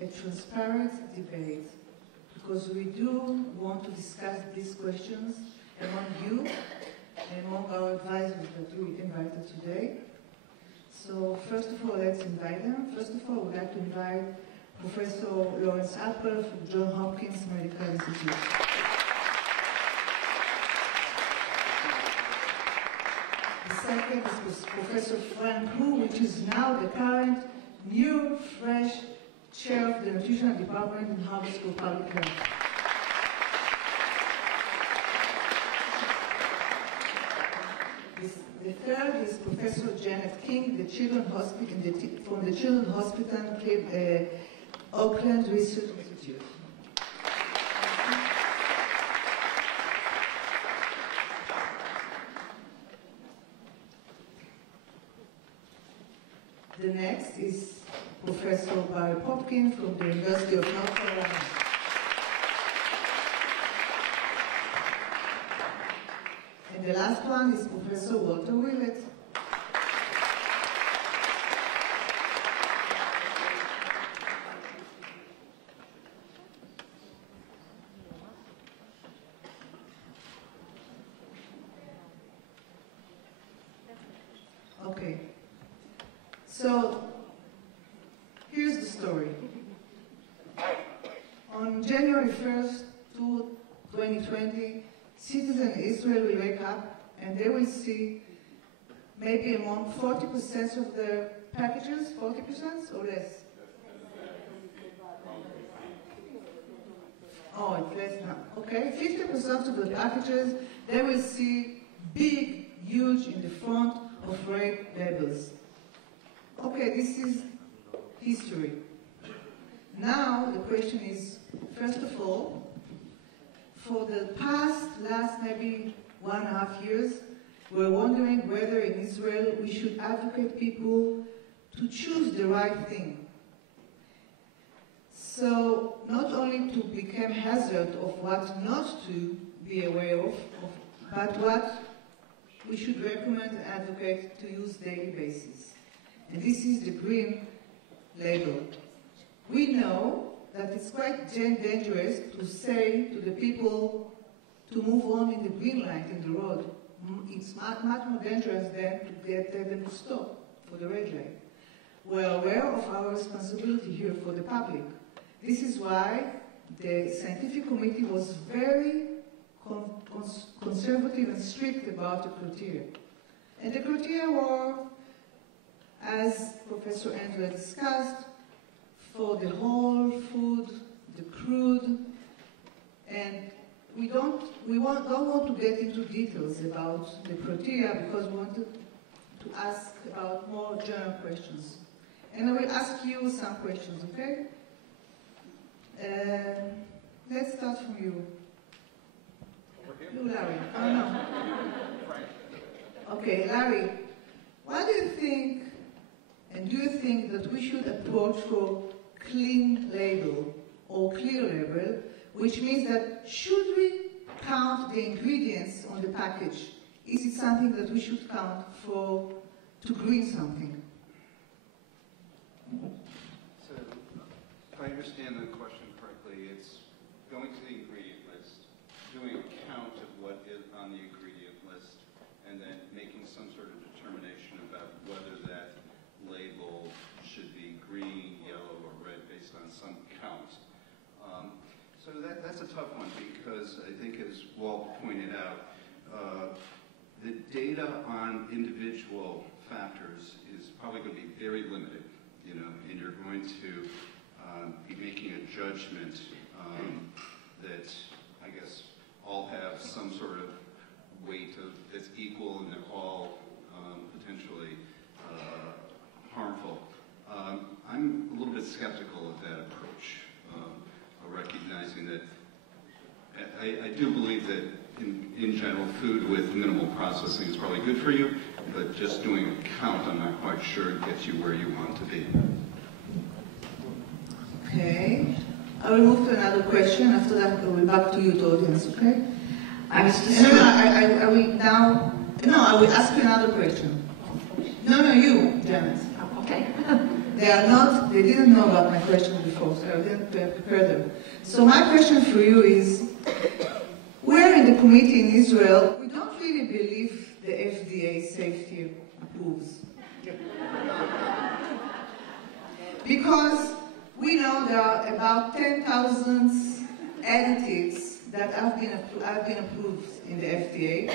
a transparent debate because we do want to discuss these questions among you and among our advisors that we invited today. So first of all, let's invite them. First of all, we'd like to invite Professor Lawrence Apple from Johns Hopkins Medical Institute. The second is Professor Frank Hu, which is now the current new, fresh chair of the nutritional department in Harvard School of Public Health. The third is Professor Janet King, the from the Children's Hospital, Oakland Research Institute. The next is Professor Barry Popkin from the University of North Carolina. And the last one is Professor Walter Willett. Okay. So, here's the story. On January 1st, 2020, citizens in Israel will wake up and they will see maybe among 40% of their packages, 40% or less? Oh, it's less now. Okay, 50% of the packages, they will see big, huge in the front of red labels. Okay, this is history. Now the question is, first of all, for the last maybe 1.5 years, we're wondering whether in Israel we should advocate people to choose the right thing. So not only to become hazard of what not to be aware of, but what we should recommend and advocate to use daily basis. And this is the green label. We know that it's quite dangerous to say to the people to move on in the green light in the road. It's much more dangerous than to get them to stop for the red light. We're aware of our responsibility here for the public. This is why the scientific committee was very conservative and strict about the criteria. And the criteria were, as Professor Andrew discussed, for the whole food, the crude, and we don't want to get into details about the criteria because we wanted to ask about more general questions. And I will ask you some questions, okay? Let's start from you. You, Larry. Oh, no. Okay, Larry, what do you think, and do you think that we should approach for clean label or clear label, which means that should we count the ingredients on the package? Is it something that we should count to green something? So, if I understand the question correctly, it's going to the ingredient list, doing a count of what is on the ingredient list, and then making some sort of determination about whether that label should be green, yellow, or red based on some count. So that's a tough one because I think, as Walt pointed out, the data on individual factors is probably going to be very limited, you know, and you're going to be making a judgment that I guess all have some sort of weight that's equal and they're all potentially harmful. I'm a little bit skeptical of that approach, recognizing that I do believe that in general food with minimal processing is probably good for you, but just doing a count I'm not quite sure it gets you where you want to be. Okay. I will move to another question. After that, we'll back to you, to audience, okay? I will ask you another question. No, you, Janet. Okay. They didn't know about my question before, so I didn't prepare them. So my question for you is, we're in the committee in Israel, we don't really believe the FDA safety approves. Because we know there are about 10,000 additives that have been approved in the FDA,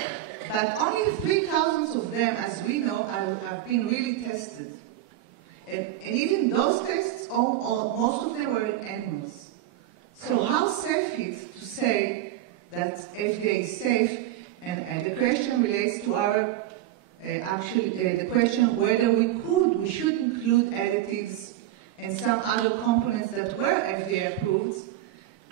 but only 3,000 of them, as we know, have been really tested. And even those tests, most of them were in animals. So how safe is it to say that FDA is safe? And the question relates to our, the question whether we should include additives and some other components that were FDA approved,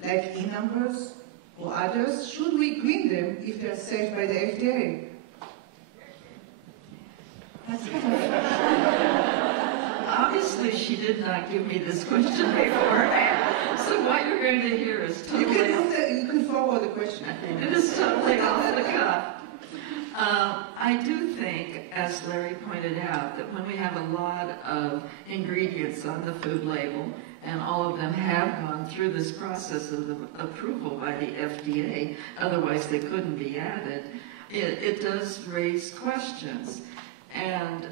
like E-numbers or others. Should we green them if they're safe by the FDA? Obviously, she did not give me this question beforehand. So what you're going to hear is totally... You can forward the question. It is totally off the cuff. I do think, as Larry pointed out, that when we have a lot of ingredients on the food label, and all of them have gone through this process of approval by the FDA, otherwise they couldn't be added, it does raise questions. And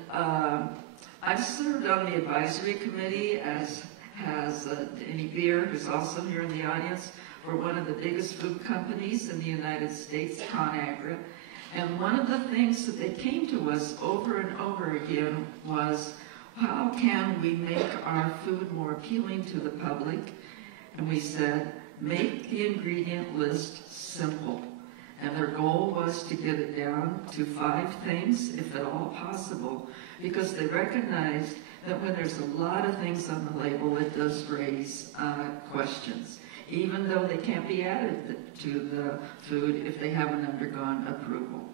I've served on the advisory committee, as has Danny Beer, who's also here in the audience, for one of the biggest food companies in the United States, ConAgra. And one of the things that they came to us over and over again was, how can we make our food more appealing to the public? And we said, make the ingredient list simple. And their goal was to get it down to 5 things, if at all possible, because they recognized that when there's a lot of things on the label, it does raise questions, even though they can't be added to the food if they haven't undergone approval.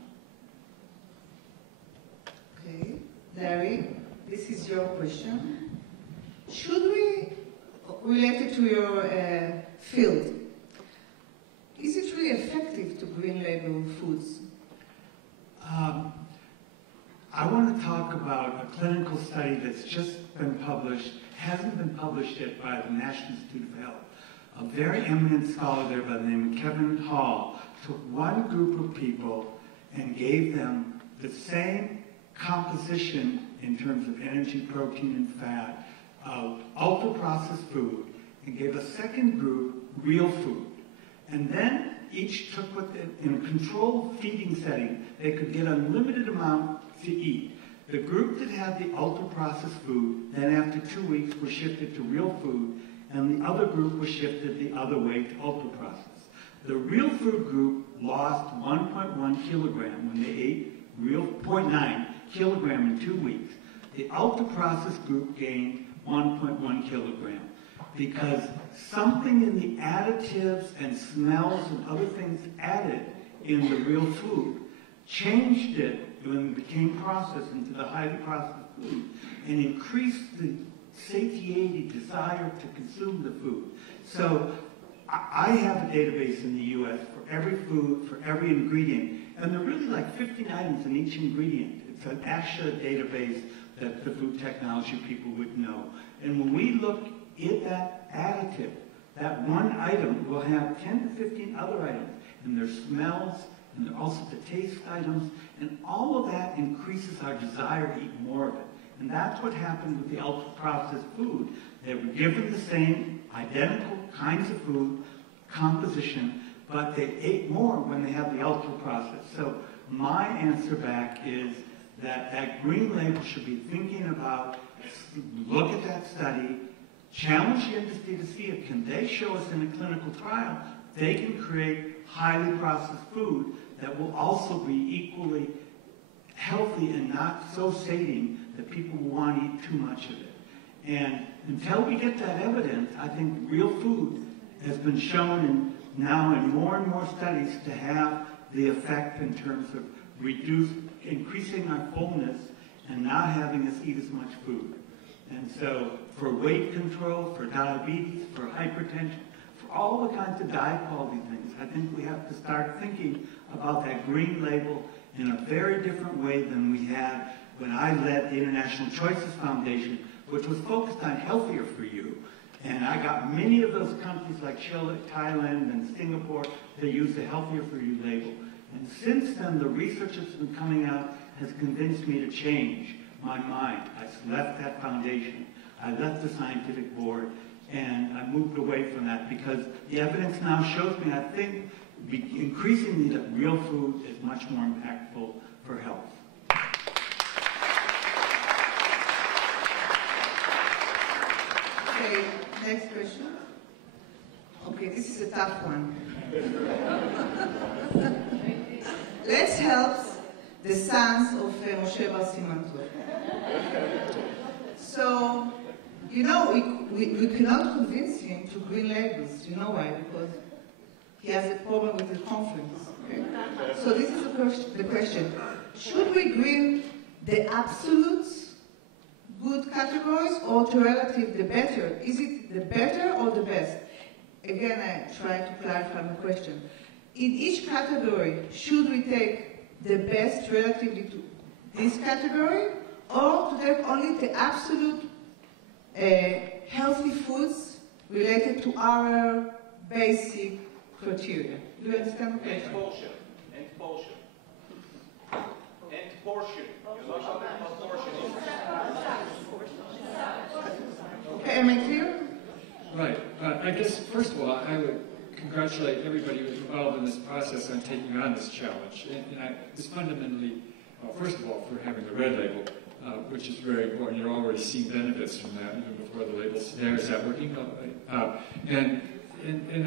Okay. Larry, this is your question. Should we, related to your field, is it really effective to green label foods? clinical study that's just been published, hasn't been published yet by the National Institute of Health. A very eminent scholar there by the name of Kevin Hall took one group of people and gave them the same composition in terms of energy, protein, and fat of ultra-processed food, and gave a second group real food. And then each took in a controlled feeding setting, they could get unlimited amount to eat. The group that had the ultra-processed food, then after 2 weeks, was shifted to real food, and the other group was shifted the other way to ultra-processed. The real food group lost 1.1 kilogram when they ate real 0.9 kilogram in 2 weeks. The ultra-processed group gained 1.1 kilogram because something in the additives and smells and other things added in the real food changed it when it became processed into the highly processed food and increased the satiety, desire to consume the food. So I have a database in the U.S. for every food, for every ingredient, and there are really like 15 items in each ingredient. It's an ASHA database that the food technology people would know. And when we look at that additive, that one item will have 10 to 15 other items, and their smells, and they're also the taste items, and all of that increases our desire to eat more of it. And that's what happened with the ultra-processed food. They were given the same identical kinds of food composition, but they ate more when they had the ultra-processed. So my answer back is that that green label should be thinking about, look at that study, challenge the industry to see it. Can they show us in a clinical trial they can create highly processed food that will also be equally healthy and not so sating that people will want to eat too much of it. And until we get that evidence, I think real food has been shown now in more and more studies to have the effect in terms of increasing our fullness and not having us eat as much food. And so for weight control, for diabetes, for hypertension, for all the kinds of diet quality things, I think we have to start thinking about that green label in a very different way than we had when I led the International Choices Foundation, which was focused on healthier for you. And I got many of those countries like Chile, Thailand, and Singapore that use the healthier for you label. And since then, the research that's been coming out has convinced me to change my mind. I left that foundation. I left the scientific board, and I moved away from that because the evidence now shows me, I think, increasingly that real food is much more impactful for health. Okay, next question. Okay, this is a tough one. Let's help the sons of Moshe Bar Siman Tov. So, you know, we cannot convince him to green labels. You know why? Because he has a problem with the conference. Okay? So this is the question. Should we green the absolute good categories or the relative, the better? Is it the better or the best? Again, I try to clarify my question. In each category, should we take the best relatively to this category, or to take only the absolute healthy foods related to our basic criteria? Do you understand the question? And portion. And portion. And portion. You know what portion is? Okay, am I clear? Right. I guess, first of all, I would congratulate everybody who's involved in this process on taking on this challenge. And I was fundamentally, first of all, for having the red label, which is very important. You're already seeing benefits from that even before the label's there. Is that working? And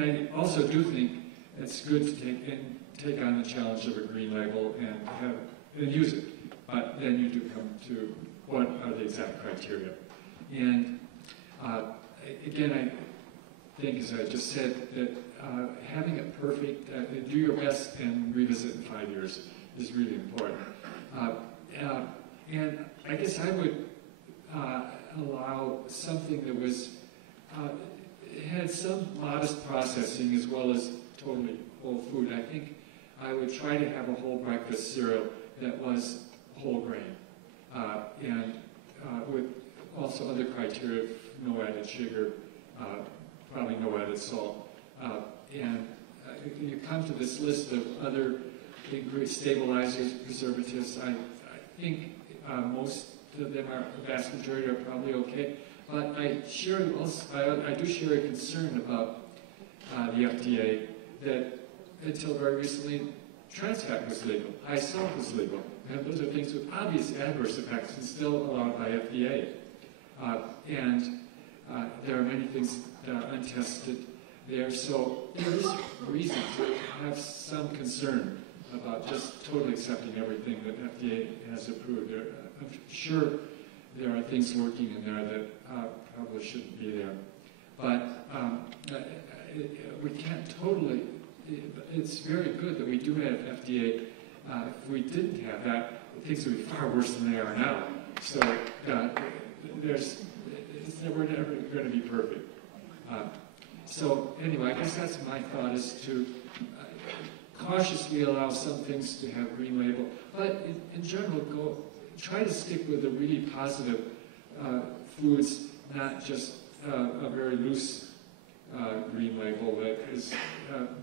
I also do think it's good to take on the challenge of a green label and use it. But then you do come to what are the exact criteria. And again, I think, as I just said, that having it perfect, do your best and revisit in 5 years is really important. And I guess I would allow something that was had some modest processing as well as totally whole food. I think I would try to have a whole breakfast cereal that was whole grain. And with also other criteria, no added sugar, probably no added salt. And you come to this list of other stabilizers, preservatives. I think most of them are, the vast majority are probably okay. But I do share a concern about the FDA that until very recently, trans fat was legal, high salt was legal. And those are things with obvious adverse effects and still allowed by FDA. There are many things that are untested there. So there is reason to have some concern about just totally accepting everything that FDA has approved. I'm sure there are things working in there that probably shouldn't be there. But we can't totally, it's very good that we do have FDA. If we didn't have that, things would be far worse than they are now. So we're never going to be perfect. So anyway, I guess that's my thought, is to cautiously allow some things to have green label, but in general, try to stick with the really positive foods, not just a very loose green label that is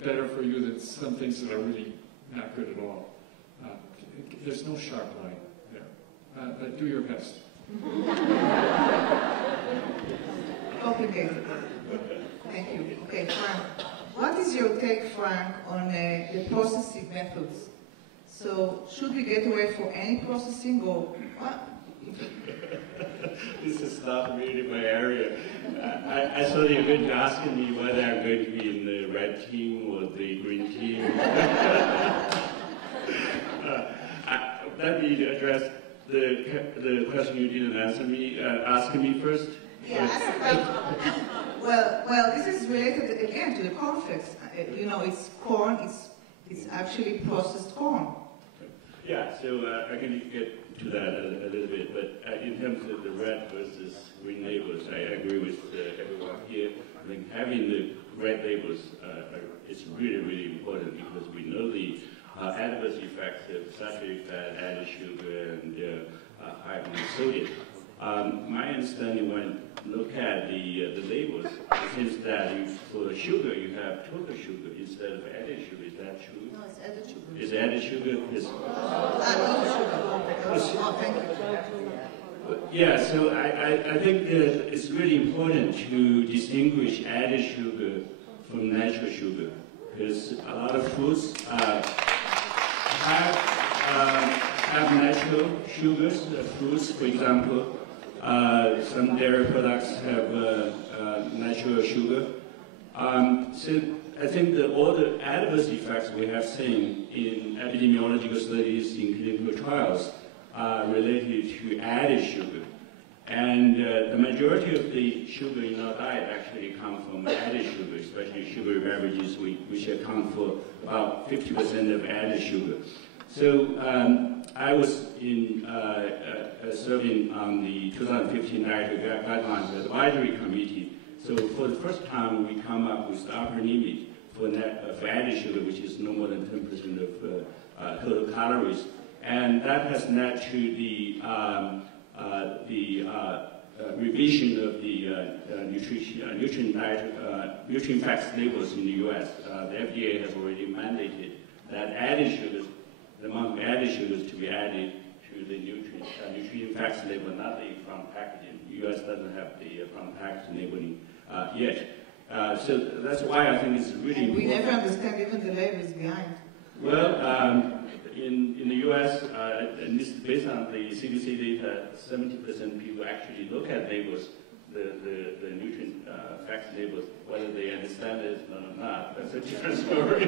better for you than some things that are really not good at all. There's no sharp line there, but do your best. Complicated. Thank you. Okay, Frank. What is your take, Frank, on the processing methods? So, should we get away from any processing, or what? This is not really my area. I thought you were going to ask me whether I'm going to be in the red team or the green team. Let me address the question you didn't answer me. Ask me first. Yeah, well, this is related again to the cornflakes. It's corn. It's actually processed corn. Yeah, so I'm going to get to that a little bit. But in terms of the red versus green labels, I agree with everyone here. I think having the red labels is really, really important, because we know the adverse effects of saturated fat, added sugar, and high sodium. My understanding when you look at the labels, it seems that for sugar you have total sugar instead of added sugar. Is that true? No, it's added sugar. Is added sugar? Yeah, so I think it's really important to distinguish added sugar from natural sugar, because a lot of foods have natural sugars. Fruits, for example, some dairy products have natural sugar. So I think that all the adverse effects we have seen in epidemiological studies, in clinical trials, are related to added sugar. And the majority of the sugar in our diet actually come from added sugar, especially sugary beverages, which account for about 50% of added sugar. So I was serving on the 2015 Dietary Guidelines Advisory Committee. So for the first time, we come up with the upper limit for added sugar, which is no more than 10% of total calories. And that has led to the revision of the nutrient facts labels in the U.S. The FDA has already mandated that added sugars, the amount of added sugars to be added to the nutrient facts label, not the front packaging. The U.S. doesn't have the front packaging labeling yet. So that's why I think it's really important. We never understand even the labels behind. Well, in the U.S., and this is based on the CDC data, 70% people actually look at labels, the nutrient facts labels, whether they understand it or not. That's a different story.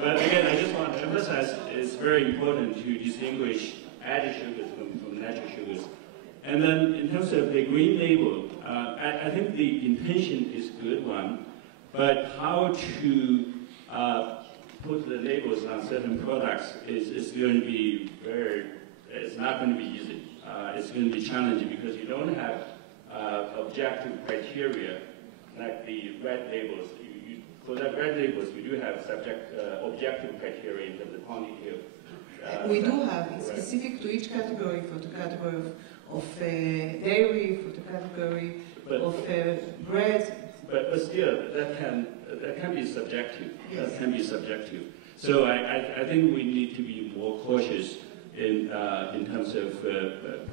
But again, I just want to emphasize it's very important to distinguish added sugars from natural sugars. And then in terms of the green label, I think the intention is a good one, but how to put the labels on certain products is going to be it's not going to be easy. It's going to be challenging because you don't have objective criteria like the red labels. For the red labels, we do have objective criteria in terms of quantity of we do have. It's specific to each category, for the category of dairy, food category, of bread. But still, that can be subjective. Yes. That can be subjective. So I think we need to be more cautious in terms of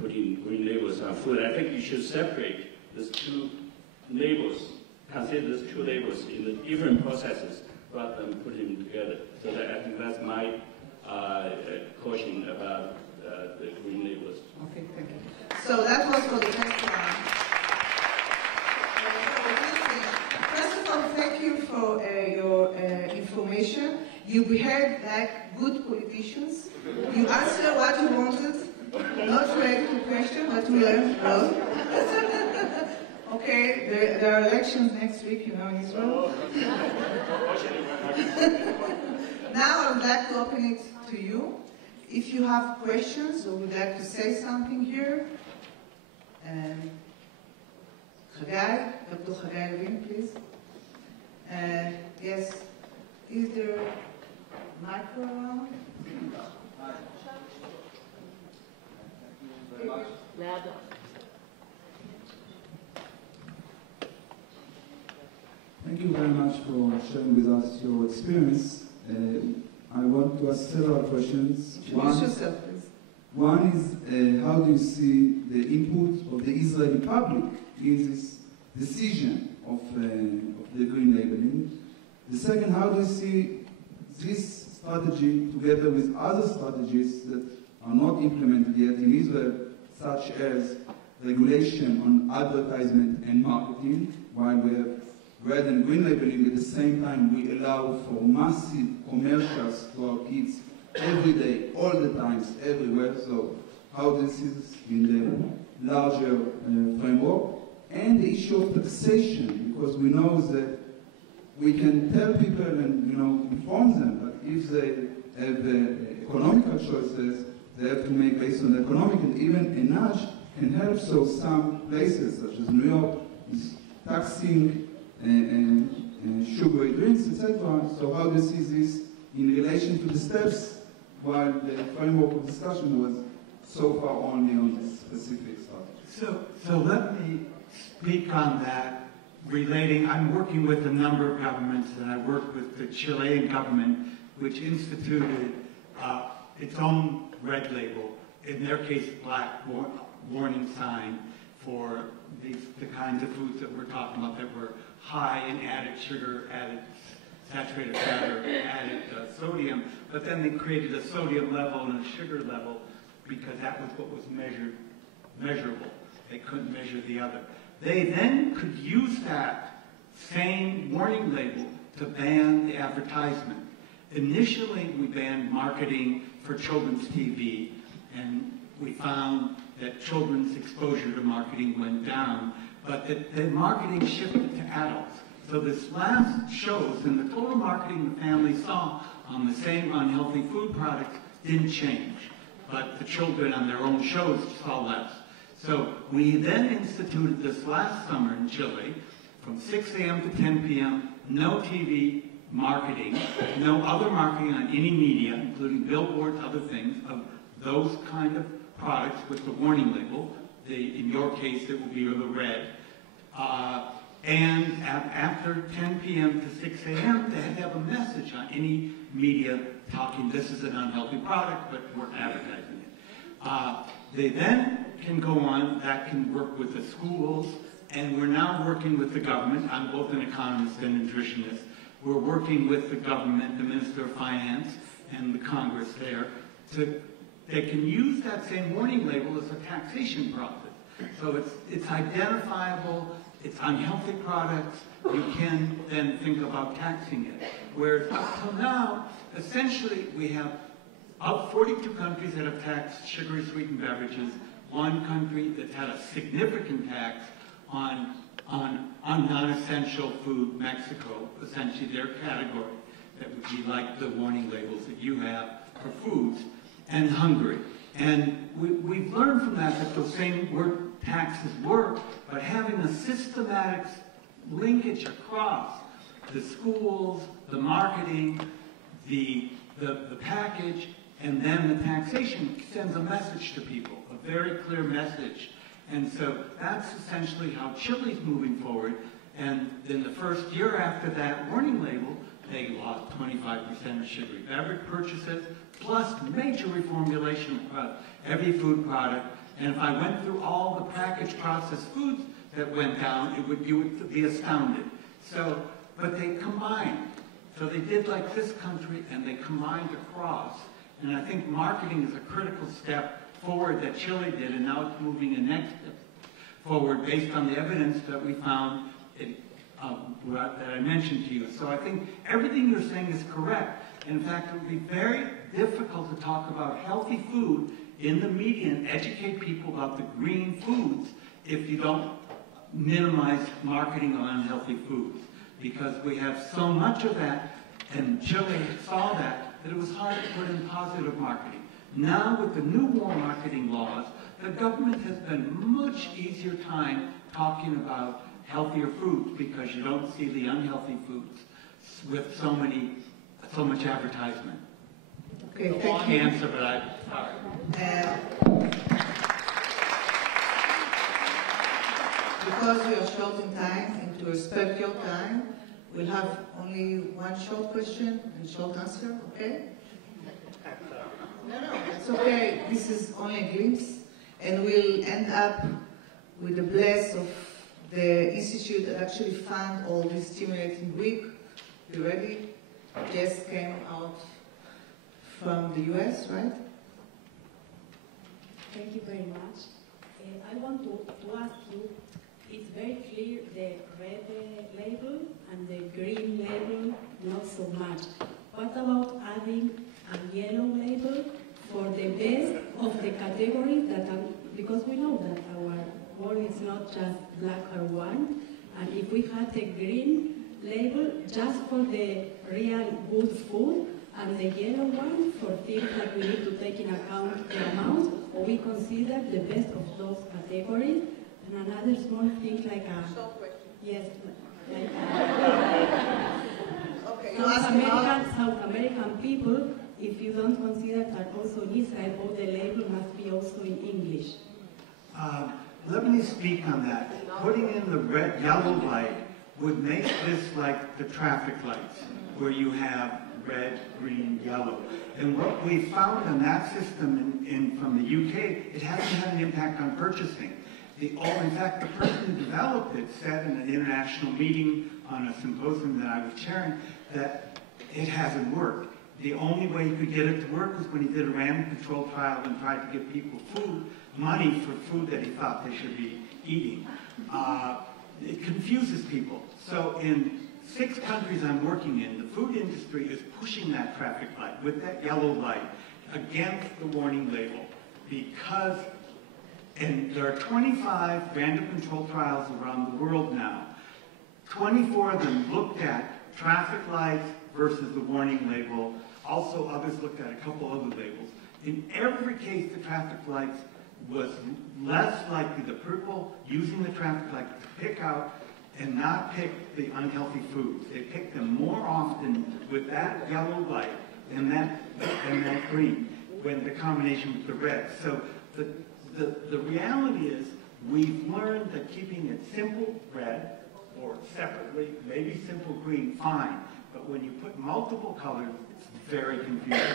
putting green labels on food. I think you should separate these two labels, consider these two labels in the different processes rather than putting them together. So I think that's my caution about the green labels. Okay, thank you. So that was for the first round. First of all, thank you for your information. You behaved like good politicians. You answered what you wanted, not ready to question, but to learn. Okay, there are elections next week, you know, in Israel. Now I would like to open it to you. If you have questions or would like to say something here, Chagai, Dr. Chagai Levin, please. Yes, is there a micro around? Thank you very much for sharing with us your experience. I want to ask several questions. Introduce yourself, please. One is, how do you see the input of the Israeli public in this decision of the green labeling? The second, how do you see this strategy together with other strategies that are not implemented yet in Israel, such as regulation on advertisement and marketing, while we have red and green labeling, at the same time we allow for massive commercials to our kids every day, all the times, everywhere. So how this is in the larger framework? And the issue of taxation, because we know that we can tell people and inform them, but if they have economical choices, they have to make based on the economic, and even a nudge can help. So some places, such as New York, is taxing sugary drinks, etc. So how do you see this in relation to the steps, while the framework of discussion was so far only on this specific subject? So let me speak on that, relating. I'm working with a number of governments, and I work with the Chilean government, which instituted its own red label, in their case, black warning sign for the kinds of foods that we're talking about that were high in added sugar, added saturated fat, or added sodium. But then they created a sodium level and a sugar level because that was what was measurable. They couldn't measure the other. They then could use that same warning label to ban the advertisement. Initially, we banned marketing for children's TV, and we found that children's exposure to marketing went down, but that the marketing shifted to adults. So this last shows, and the total marketing the family saw on the same unhealthy food products didn't change, but the children on their own shows saw less. So we then instituted this last summer in Chile, from 6 a.m. to 10 p.m., no TV marketing, no other marketing on any media, including billboards, other things, of those kind of products with the warning label. In your case, it will be the red. And after 10 p.m. to 6 a.m., they had to have a message on any media talking, this is an unhealthy product, but we're advertising it. They then can go on, that can work with the schools, and we're now working with the government. I'm both an economist and nutritionist. We're working with the government, the Minister of Finance, and the Congress there. They can use that same warning label as a taxation process. So it's identifiable, it's unhealthy products, you can then think about taxing it. Whereas up till now, essentially we have 42 countries that have taxed sugary sweetened beverages, one country that's had a significant tax on non-essential food, Mexico, essentially their category, that would be like the warning labels that you have for foods, and Hungary. And we've learned from that those same taxes work, but having a systematic linkage across the schools, the marketing, the package, and then the taxation sends a message to people of very clear message. And so that's essentially how Chile's moving forward. And then the first year after that warning label, they lost 25% of sugary beverage purchases, plus major reformulation of every food product. And if I went through all the packaged processed foods that went down, you would be astounded. So, but they combined. So they did like this country, and they combined across. And I think marketing is a critical step forward that Chile did, and now it's moving a next step forward based on the evidence that we found that I mentioned to you. So I think everything you're saying is correct. In fact, it would be very difficult to talk about healthy food in the media and educate people about the green foods if you don't minimize marketing on unhealthy foods. Because we have so much of that, and Chile saw that it was hard to put in positive marketing. Now with the new war marketing laws, the government has been much easier time talking about healthier foods because you don't see the unhealthy foods with so much advertisement. Okay, thank long you. Answer, but I'm sorry. Because we are short in time, and to respect your time, we'll have only one short question and short answer, okay? No, it's okay. This is only a glimpse, and we'll end up with the bless of the institute that actually fund all this stimulating week. You ready? Jess came out from the US, right? Thank you very much. I want to ask you, it's very clear the red label and the green label, not so much. What about adding a yellow label for the best of the categories that are, because we know that our world is not just black or white, and if we had a green label just for the real good food, and the yellow one for things that we need to take in account the amount, or we consider the best of those categories, and another small thing like a... Yes, like South American people, if you don't consider that also in Israel, all the label must be also in English. Let me speak on that. Putting in the red, yellow light would make this like the traffic lights, where you have red, green, yellow. And what we found in that system from the UK, it hasn't had an impact on purchasing. In fact, the person who developed it said in an international meeting on a symposium that I was chairing that it hasn't worked. The only way he could get it to work was when he did a random control trial and tried to give people money for food that he thought they should be eating. It confuses people. So in 6 countries I'm working in, the food industry is pushing that traffic light with that yellow light against the warning label because, and there are 25 random control trials around the world now. 24 of them looked at traffic lights versus the warning label. Also, others looked at a couple other labels. In every case, the traffic lights was less likely, the purple using the traffic light to pick out and not pick the unhealthy foods. They picked them more often with that yellow light than that green, when the combination with the red. So the reality is we've learned that keeping it simple red or separately, maybe simple green, fine. But when you put multiple colors, it's very confusing.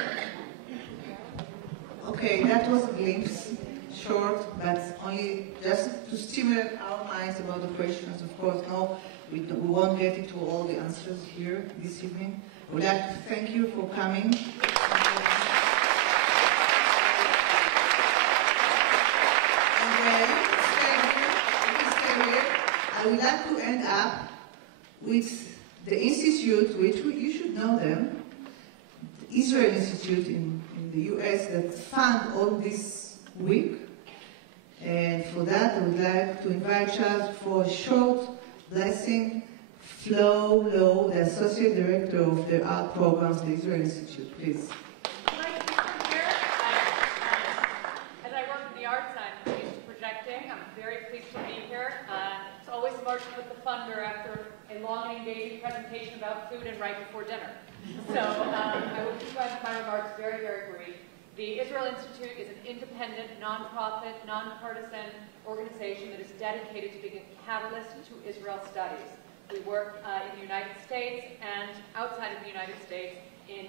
Okay, that was a glimpse, short, but only just to stimulate our minds about the questions. Of course, no, we won't get into all the answers here this evening. I would like to thank you for coming. I would like to end up with the institute, which you should know them, the Israel Institute in the US that fund all this week. And for that, I would like to invite Charles for a short blessing. Flo Lowe, the Associate Director of the Art Programs, the Israel Institute, please. As I work in the arts, I'm used to projecting. I'm very pleased to be here. It's always hard to put the funder after a long and engaging presentation about food and right before dinner. So I will keep my remarks very, very brief. The Israel Institute is an independent, nonprofit, nonpartisan organization that is dedicated to being a catalyst to Israel studies. We work in the United States and outside of the United States in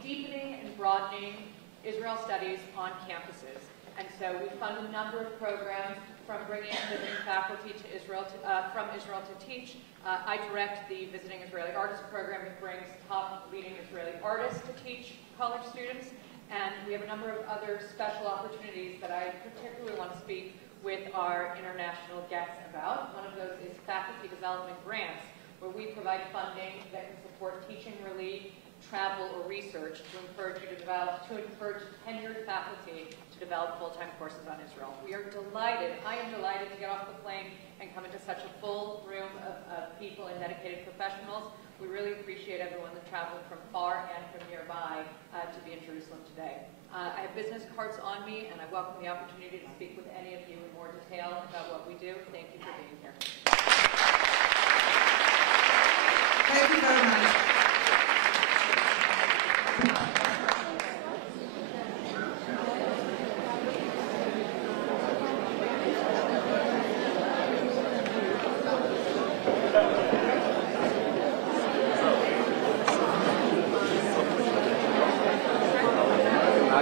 deepening and broadening Israel studies on campuses. And so we fund a number of programs from bringing visiting faculty to Israel from Israel to teach. I direct the Visiting Israeli Artists program that brings top leading Israeli artists to teach college students. And we have a number of other special opportunities that I particularly want to speak with our international guests about. One of those is faculty development grants, where we provide funding that can support teaching relief, travel, or research to encourage tenured faculty to develop full-time courses on Israel. We are delighted, I am delighted to get off the plane and come into such a full room of people and dedicated professionals. We really appreciate everyone that traveled from far and from nearby to be in Jerusalem today. I have business cards on me, and I welcome the opportunity to speak with any of you in more detail about what we do. Thank you for being here. Thank you very much.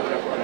Gracias.